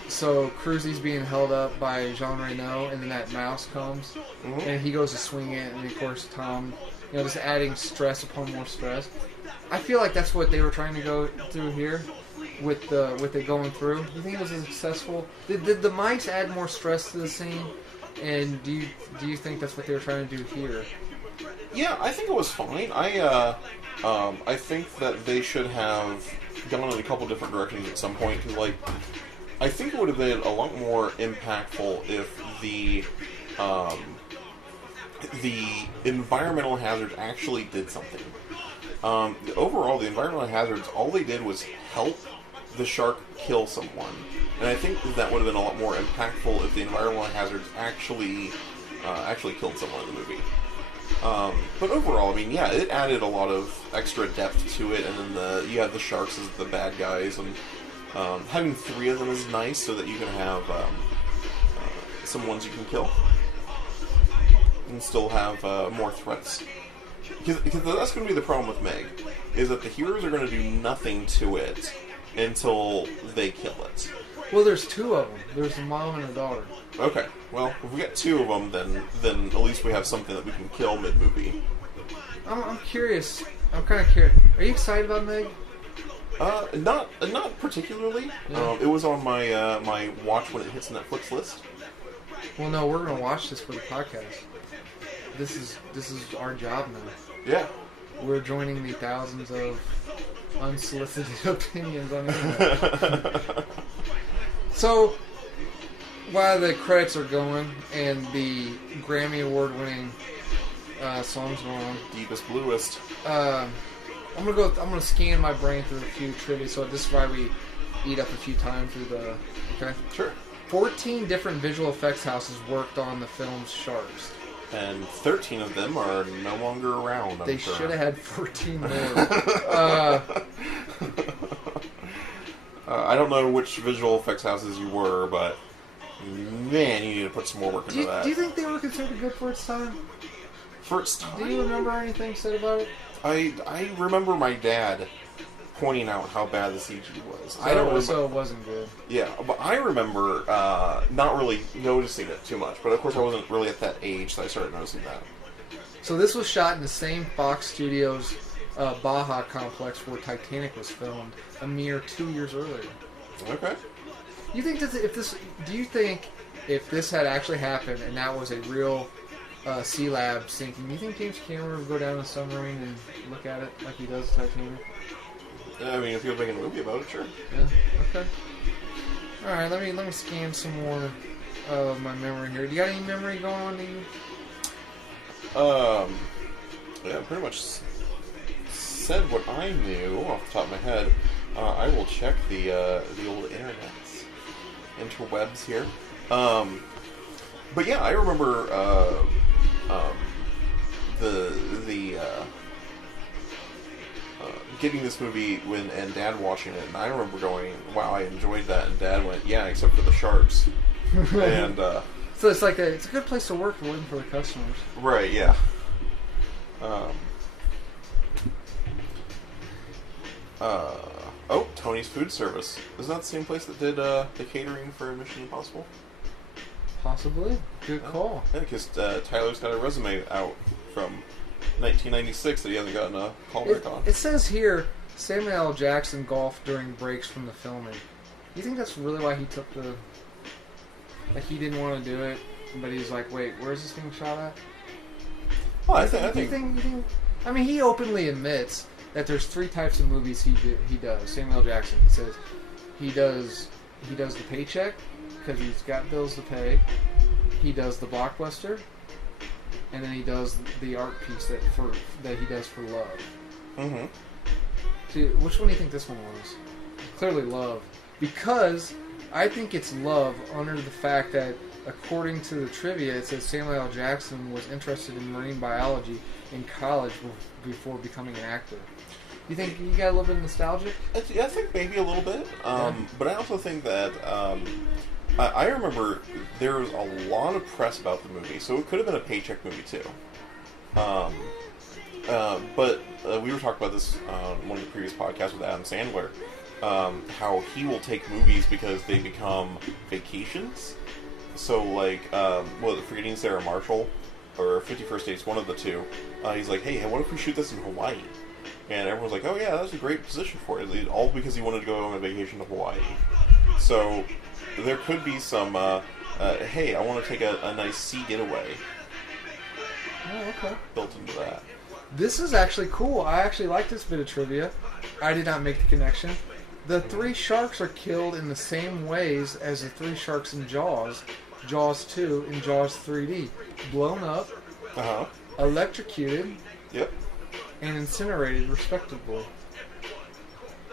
so Cruzy's being held up by Jean Reno, and then that mouse comes, and he goes to swing it, and of course Tom, just adding stress upon more stress. I feel like that's what they were trying to go through here, with it going through. Do you think it was successful? Did the mics add more stress to the scene? And do you think that's what they were trying to do here? Yeah, I think it was fine. I think that they should have gone in a couple different directions at some point. Cause, I think it would have been a lot more impactful if the environmental hazards actually did something. Overall, the environmental hazards, all they did was help the shark kill someone. And I think that would have been a lot more impactful if the environmental hazards actually killed someone in the movie. But overall, I mean, yeah, it added a lot of extra depth to it, and then you have the sharks as the bad guys, and having 3 of them is nice so that you can have some ones you can kill, and still have more threats. Because that's going to be the problem with Meg, is that the heroes are going to do nothing to it until they kill it. Well, there's 2 of them. There's a mom and a daughter. Okay. Well, if we get 2 of them, then at least we have something that we can kill mid-movie. I'm curious. I'm kind of curious. Are you excited about Meg? Not particularly. Yeah. It was on my my watch when it hits Netflix list. Well, no, we're gonna watch this for the podcast. This is our job now. Yeah. We're joining the thousands of unsolicited opinions on the internet. So, while the credits are going and the Grammy Award-winning songs going on, Deepest Bluest. I'm gonna scan my brain through a few trivia. So this is why we eat up a few times through the. Okay. Sure. 14 different visual effects houses worked on the film's Sharks. And 13 of them are no longer around. They should have had 14 more. I don't know which visual effects houses you were, but man, you need to put some more work into that. Do you think they were considered good for its time? For its time? Do you remember anything said about it? I remember my dad pointing out how bad the CG was. So it wasn't good. Yeah, but I remember not really noticing it too much. But of course, I wasn't really at that age, so I started noticing that. So this was shot in the same Fox Studios Baja complex where Titanic was filmed a mere 2 years earlier. Okay. You think do you think if this had actually happened and that was a real Sea Lab sinking, do you think James Cameron would go down in a submarine and look at it like he does Titanic? I mean, if he was making a movie about it, sure. Yeah. Okay. All right. Let me scan some more of my memory here. Do you got any memory going on to you? Yeah, pretty much said what I knew off the top of my head. I will check the old interwebs here. But yeah, I remember getting this movie and Dad watching it, and I remember going, "Wow, I enjoyed that," and Dad went, "Yeah, except for the sharks." And so it's like it's a good place to work waiting for the customers. Right, yeah. Tony's Food Service. Isn't that the same place that did the catering for Mission Impossible? Possibly. Good call. Yeah, because Tyler's got a resume out from 1996 that he hasn't gotten a callback on. It says here, Samuel L. Jackson golfed during breaks from the filming. You think that's really why he took the... Like, he didn't want to do it, but he's like, wait, where's this being shot at? Well, I think... I mean, he openly admits that there's 3 types of movies he does. Samuel L. Jackson. He says he does the paycheck because he's got bills to pay. He does the blockbuster, and then he does the art piece that he does for love. Mm-hmm. See, which one do you think this one was? Clearly love, because I think it's love under the fact that, according to the trivia, it says Samuel L. Jackson was interested in marine biology in college before becoming an actor. You think you got a little bit nostalgic? Yeah, I think maybe a little bit. But I also think that I remember there was a lot of press about the movie, so it could have been a paycheck movie too. But we were talking about this on one of the previous podcasts with Adam Sandler, how he will take movies because they become vacations. So, like, Forgetting Sarah Marshall or 51st Dates, one of the two, he's like, hey, what if we shoot this in Hawaii? And everyone's like, oh yeah, that's a great position for it. All because he wanted to go on a vacation to Hawaii. So there could be some, hey, I want to take a nice sea getaway. Oh, okay. Built into that. This is actually cool. I actually like this bit of trivia. I did not make the connection. The 3 sharks are killed in the same ways as the 3 sharks in Jaws. Jaws 2 and Jaws 3D. Blown up, electrocuted, yep, and incinerated, respectively.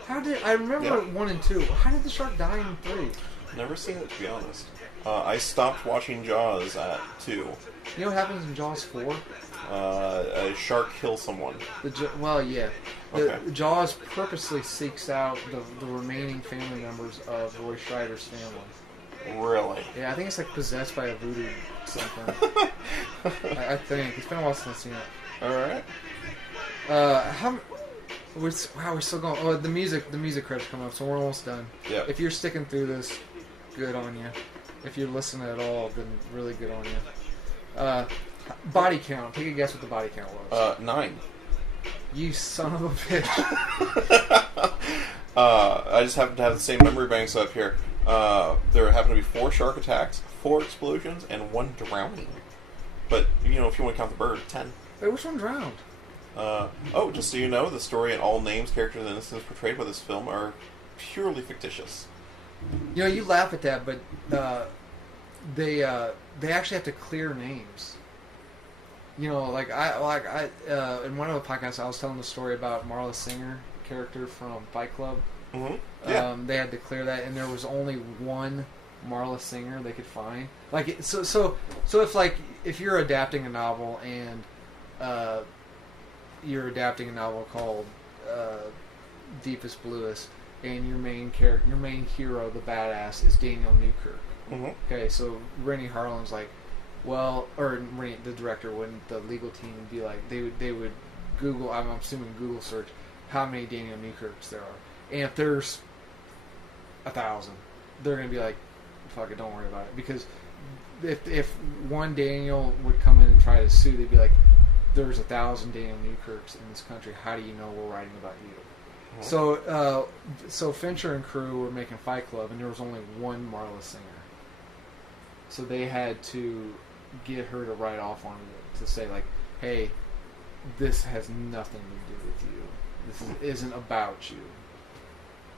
I remember 1 and 2. How did the shark die in 3? Never seen it, to be honest. I stopped watching Jaws at 2. You know what happens in Jaws 4? A shark kills someone. Jaws purposely seeks out the remaining family members of Roy Scheider's family. Really? Yeah, I think it's like possessed by a voodoo something. I think. It's been a while since I've seen it. Alright. We're still going. Oh, the music credits come up, so we're almost done. Yeah. If you're sticking through this, good on you. If you're listening at all, then really good on you. Body count. Take a guess what the body count was. 9. You son of a bitch. I just happen to have the same memory banks up here. There happened to be 4 shark attacks, 4 explosions, and 1 drowning. But, if you want to count the bird, 10. Wait, which one drowned? Just so you know, the story and all names, characters, and incidents portrayed by this film are purely fictitious. You laugh at that, but they actually have to clear names. In one of the podcasts, I was telling the story about Marla Singer, character from Fight Club. Mm-hmm. Yeah. They had to clear that, and there was only 1 Marla Singer they could find. If you're adapting a novel and you're adapting a novel called Deepest Bluest, and your main hero, the badass, is Daniel Newkirk. Mm-hmm. Okay, so Rennie Harlan's like, the director wouldn't, the legal team would be like, they would Google, I'm assuming Google search, how many Daniel Newkirks there are. And if there's 1,000, they're going to be like, fuck it, don't worry about it. Because if one Daniel would come in and try to sue, they'd be like, there's 1,000 Daniel Newkirks in this country. How do you know we're writing about you? Mm-hmm. So Fincher and crew were making Fight Club, and there was only 1 Marla Singer. So they had to get her to write off on it, to say, like, hey, this has nothing to do with you. This isn't about you.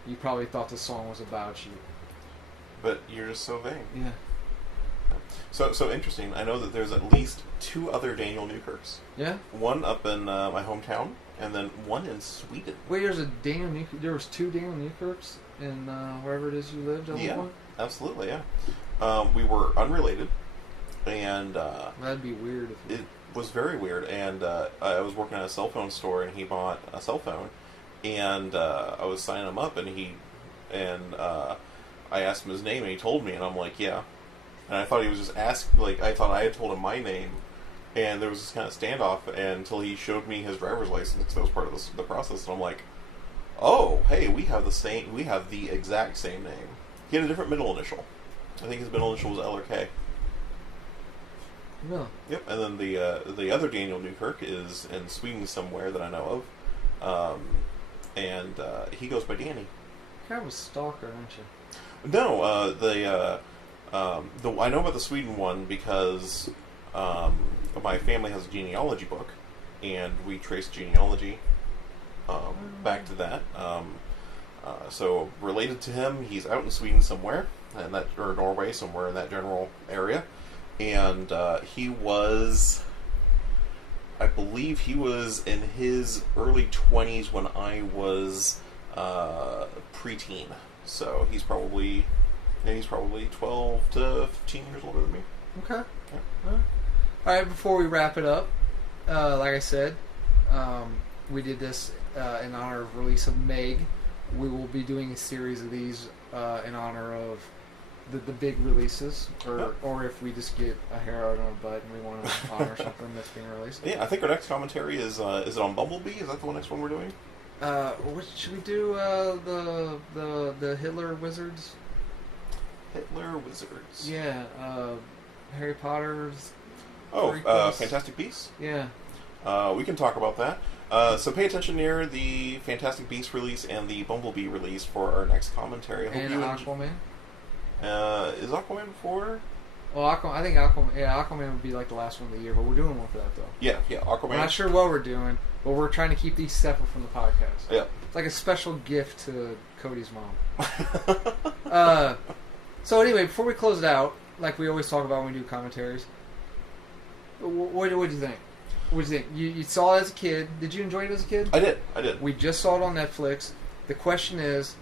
You probably thought the song was about you. But you're just so vain. Yeah. So interesting. I know that there's at least 2 other Daniel Newkirks. Yeah? One up in my hometown, and then 1 in Sweden. Wait, there was 2 Daniel Newkirks in wherever it is you lived? Yeah, absolutely, yeah. We were unrelated, and that'd be weird. It was very weird, and I was working at a cell phone store, and he bought a cell phone, and I was signing him up, and I asked him his name, and he told me, and I'm like, yeah. And I thought he was just asking, like, I thought I had told him my name, and there was this kind of standoff until he showed me his driver's license, because that was part of the process, and I'm like, oh, hey, we have the exact same name. He had a different middle initial. I think his middle initial was L or K. Really? Yep, and then the other Daniel Newkirk is in Sweden somewhere that I know of, and he goes by Danny. Kind of a stalker, aren't you? No, I know about the Sweden one because my family has a genealogy book, and we trace genealogy back to that. So related to him, he's out in Sweden somewhere, or Norway, somewhere in that general area, and he was, I believe, he was in his early 20s when I was preteen. So he's probably 12 to 15 years older than me. Okay. Yeah. All right. Before we wrap it up, like I said, we did this in honor of release of Meg. We will be doing a series of these in honor of the big releases, or if we just get a hair out on our butt and we want to honor something that's being released. Yeah, I think our next commentary is it on Bumblebee? Is that the next one we're doing? What should we do? The Hitler Wizards. Hitler Wizards. Yeah. Harry Potter's. Fantastic Beasts. Yeah. We can talk about that. So pay attention near the Fantastic Beasts release and the Bumblebee release for our next commentary. And Aquaman. Is Aquaman before? Well, I think Aquaman. Yeah, Aquaman would be like the last one of the year, but we're doing one for that though. Yeah, Aquaman. We're not sure what we're doing, but we're trying to keep these separate from the podcast. Yeah, it's like a special gift to Cody's mom. So anyway, before we close it out, like we always talk about when we do commentaries, what did you think? What did you think? You saw it as a kid. Did you enjoy it as a kid? I did. We just saw it on Netflix. The question is,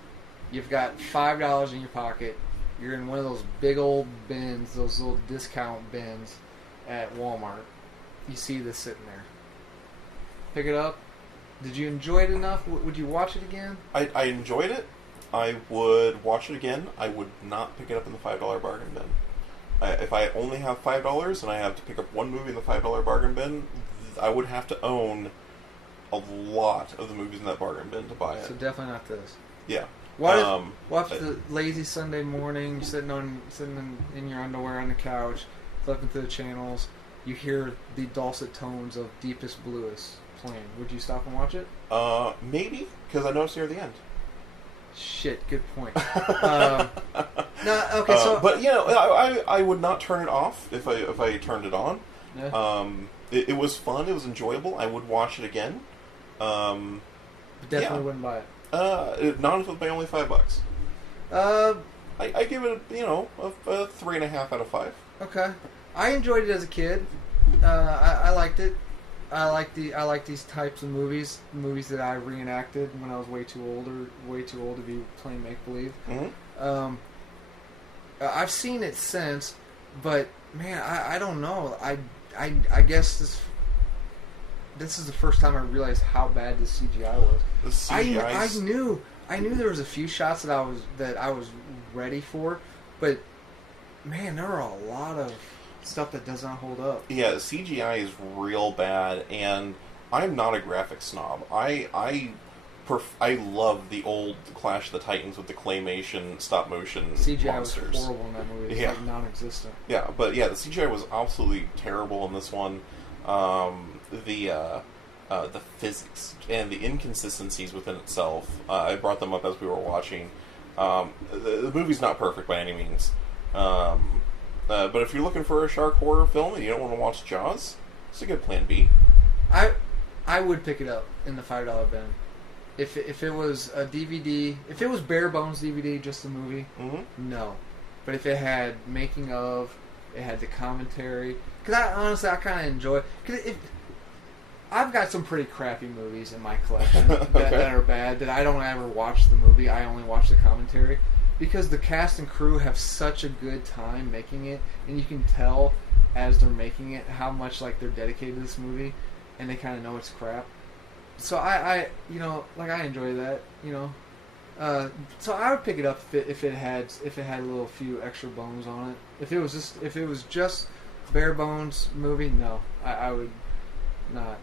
you've got $5 in your pocket. You're in one of those big old bins, those little discount bins at Walmart. You see this sitting there. Pick it up. Did you enjoy it enough? Would you watch it again? I enjoyed it. I would watch it again. I would not pick it up in the $5 bargain bin. If I only have $5 and I have to pick up one movie in the $5 bargain bin, I would have to own a lot of the movies in that bargain bin to buy it. So definitely not this. Yeah. What if the lazy Sunday morning, you're sitting in your underwear on the couch, flipping through the channels, you hear the dulcet tones of Deepest Bluest playing? Would you stop and watch it? Maybe, because I know it's near the end. Shit, good point. No, okay, so but I would not turn it off if I turned it on. Yeah. It was fun. It was enjoyable. I would watch it again. Definitely wouldn't buy it. Not if it was only $5. I give it a 3.5 out of 5. Okay, I enjoyed it as a kid. I liked it. I like these types of movies that I reenacted when I was way too old to be playing make believe. Mm-hmm. I've seen it since, but man, I don't know. I guess this is the first time I realized how bad the CGI was. The CGI. I knew there was a few shots that I was ready for, but man, there are a lot of stuff that does not hold up. Yeah, the CGI is real bad, and I'm not a graphic snob. I love the old Clash of the Titans with the claymation stop motion CGI monsters. was horrible in that movie. It's like non-existent. Yeah, but yeah, the CGI was absolutely terrible in this one. The physics and the inconsistencies within itself. I brought them up as we were watching. The movie's not perfect by any means. But if you're looking for a shark horror film and you don't want to watch Jaws, it's a good plan B. I would pick it up in the $5 bin. If it was a DVD, if it was bare bones DVD, just the movie, no. But if it had making of, it had the commentary, because I kind of enjoy it. Because I've got some pretty crappy movies in my collection that are bad, that I don't ever watch the movie, I only watch the commentary. Because the cast and crew have such a good time making it, and you can tell as they're making it how much like they're dedicated to this movie, and they kind of know it's crap. So I like I enjoy that, so I would pick it up if it had a little few extra bones on it. If it was just bare bones movie, no, I would not.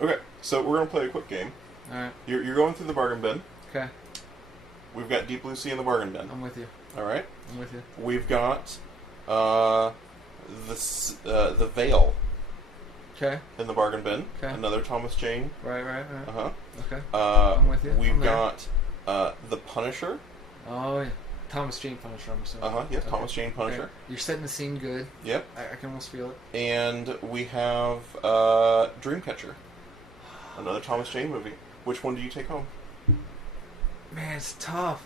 Okay, so we're gonna play a quick game. All right. You're going through the bargain bin. Okay. We've got Deep Blue Sea in the bargain bin. I'm with you. All right. I'm with you. We've got the Veil Okay. in the bargain bin. Okay. Another Thomas Jane. Right. Uh huh. Okay. I'm with you. We've I'm there. got the Punisher. Oh yeah. Thomas Jane Punisher, I'm assuming. Yeah, Okay. Thomas Jane Punisher. Okay. You're setting the scene good. Yep. I can almost feel it. And we have Dreamcatcher. Another Thomas Jane movie. Which one do you take home? Man, it's tough.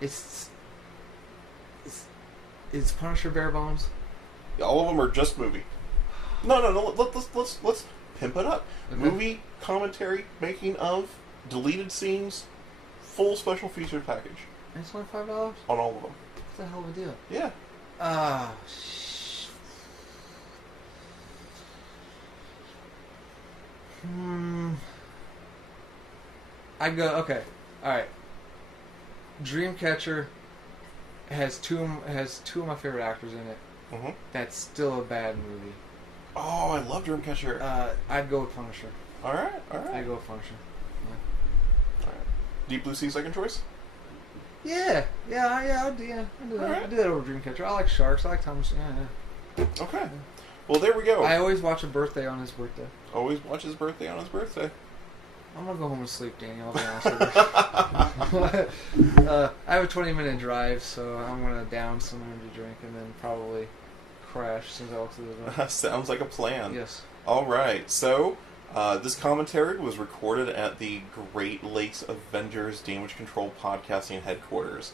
It's Punisher bare bones? All of them are just movie. No. Let's pimp it up. Okay. Movie, commentary, making of, deleted scenes, full special feature package And it's only $5? on all of them. That's a hell of a deal. Yeah. I go, okay. Alright. Dreamcatcher has two of my favorite actors in it. Mm-hmm. That's still a bad movie. Oh, I love Dreamcatcher. I'd go with Punisher. All right. I'd go with Punisher. All right. Deep Blue Sea, second choice? I'll do that. Alright. I'll do that over Dreamcatcher. I like sharks. I like Thomas. Yeah. Okay. Well, there we go. I always watch A Birthday on his birthday. Always watch his birthday on his birthday. I'm gonna go home and sleep, Daniel. I'll be honest with you. I have a 20-minute drive, so I'm gonna down some energy drink and then probably crash since I walked to the door. Sounds like a plan. Yes. All right. So, this commentary was recorded at the Great Lakes Avengers Damage Control Podcasting headquarters.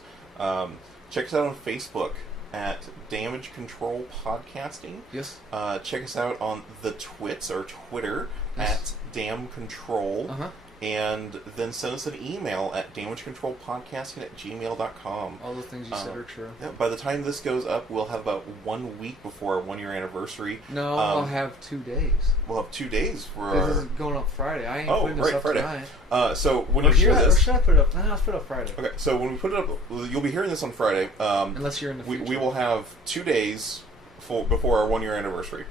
Check us out on Facebook at Damage Control Podcasting. Yes. Check us out on the Twits or Twitter Yes. at Dam Control. Uh-huh. And then send us an email at damagecontrolpodcasting@gmail.com. All the things you said are true. Yeah, by the time this goes up, we'll have about 1 week before our 1-year anniversary. No, I'll have 2 days. We'll have 2 days for This our... is going up Friday. I ain't putting this up Friday. tonight. So when Or you hear should this... I put it up? No, let's put it up Friday. Okay, so when we put it up, you'll be hearing this on Friday. Unless you're in the future. We will have 2 days before our 1-year anniversary.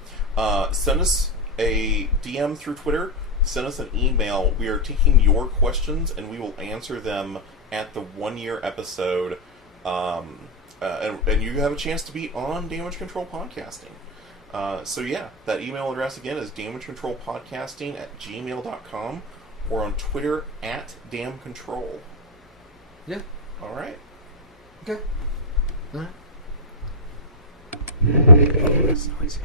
Send us a DM through Twitter. Send us an email. We are taking your questions, and we will answer them at the 1-year episode. And you have a chance to be on Damage Control Podcasting. So yeah, that email address again is damagecontrolpodcasting@gmail.com or on Twitter at damcontrol. Yeah. All right. Okay. All right. It's noisy.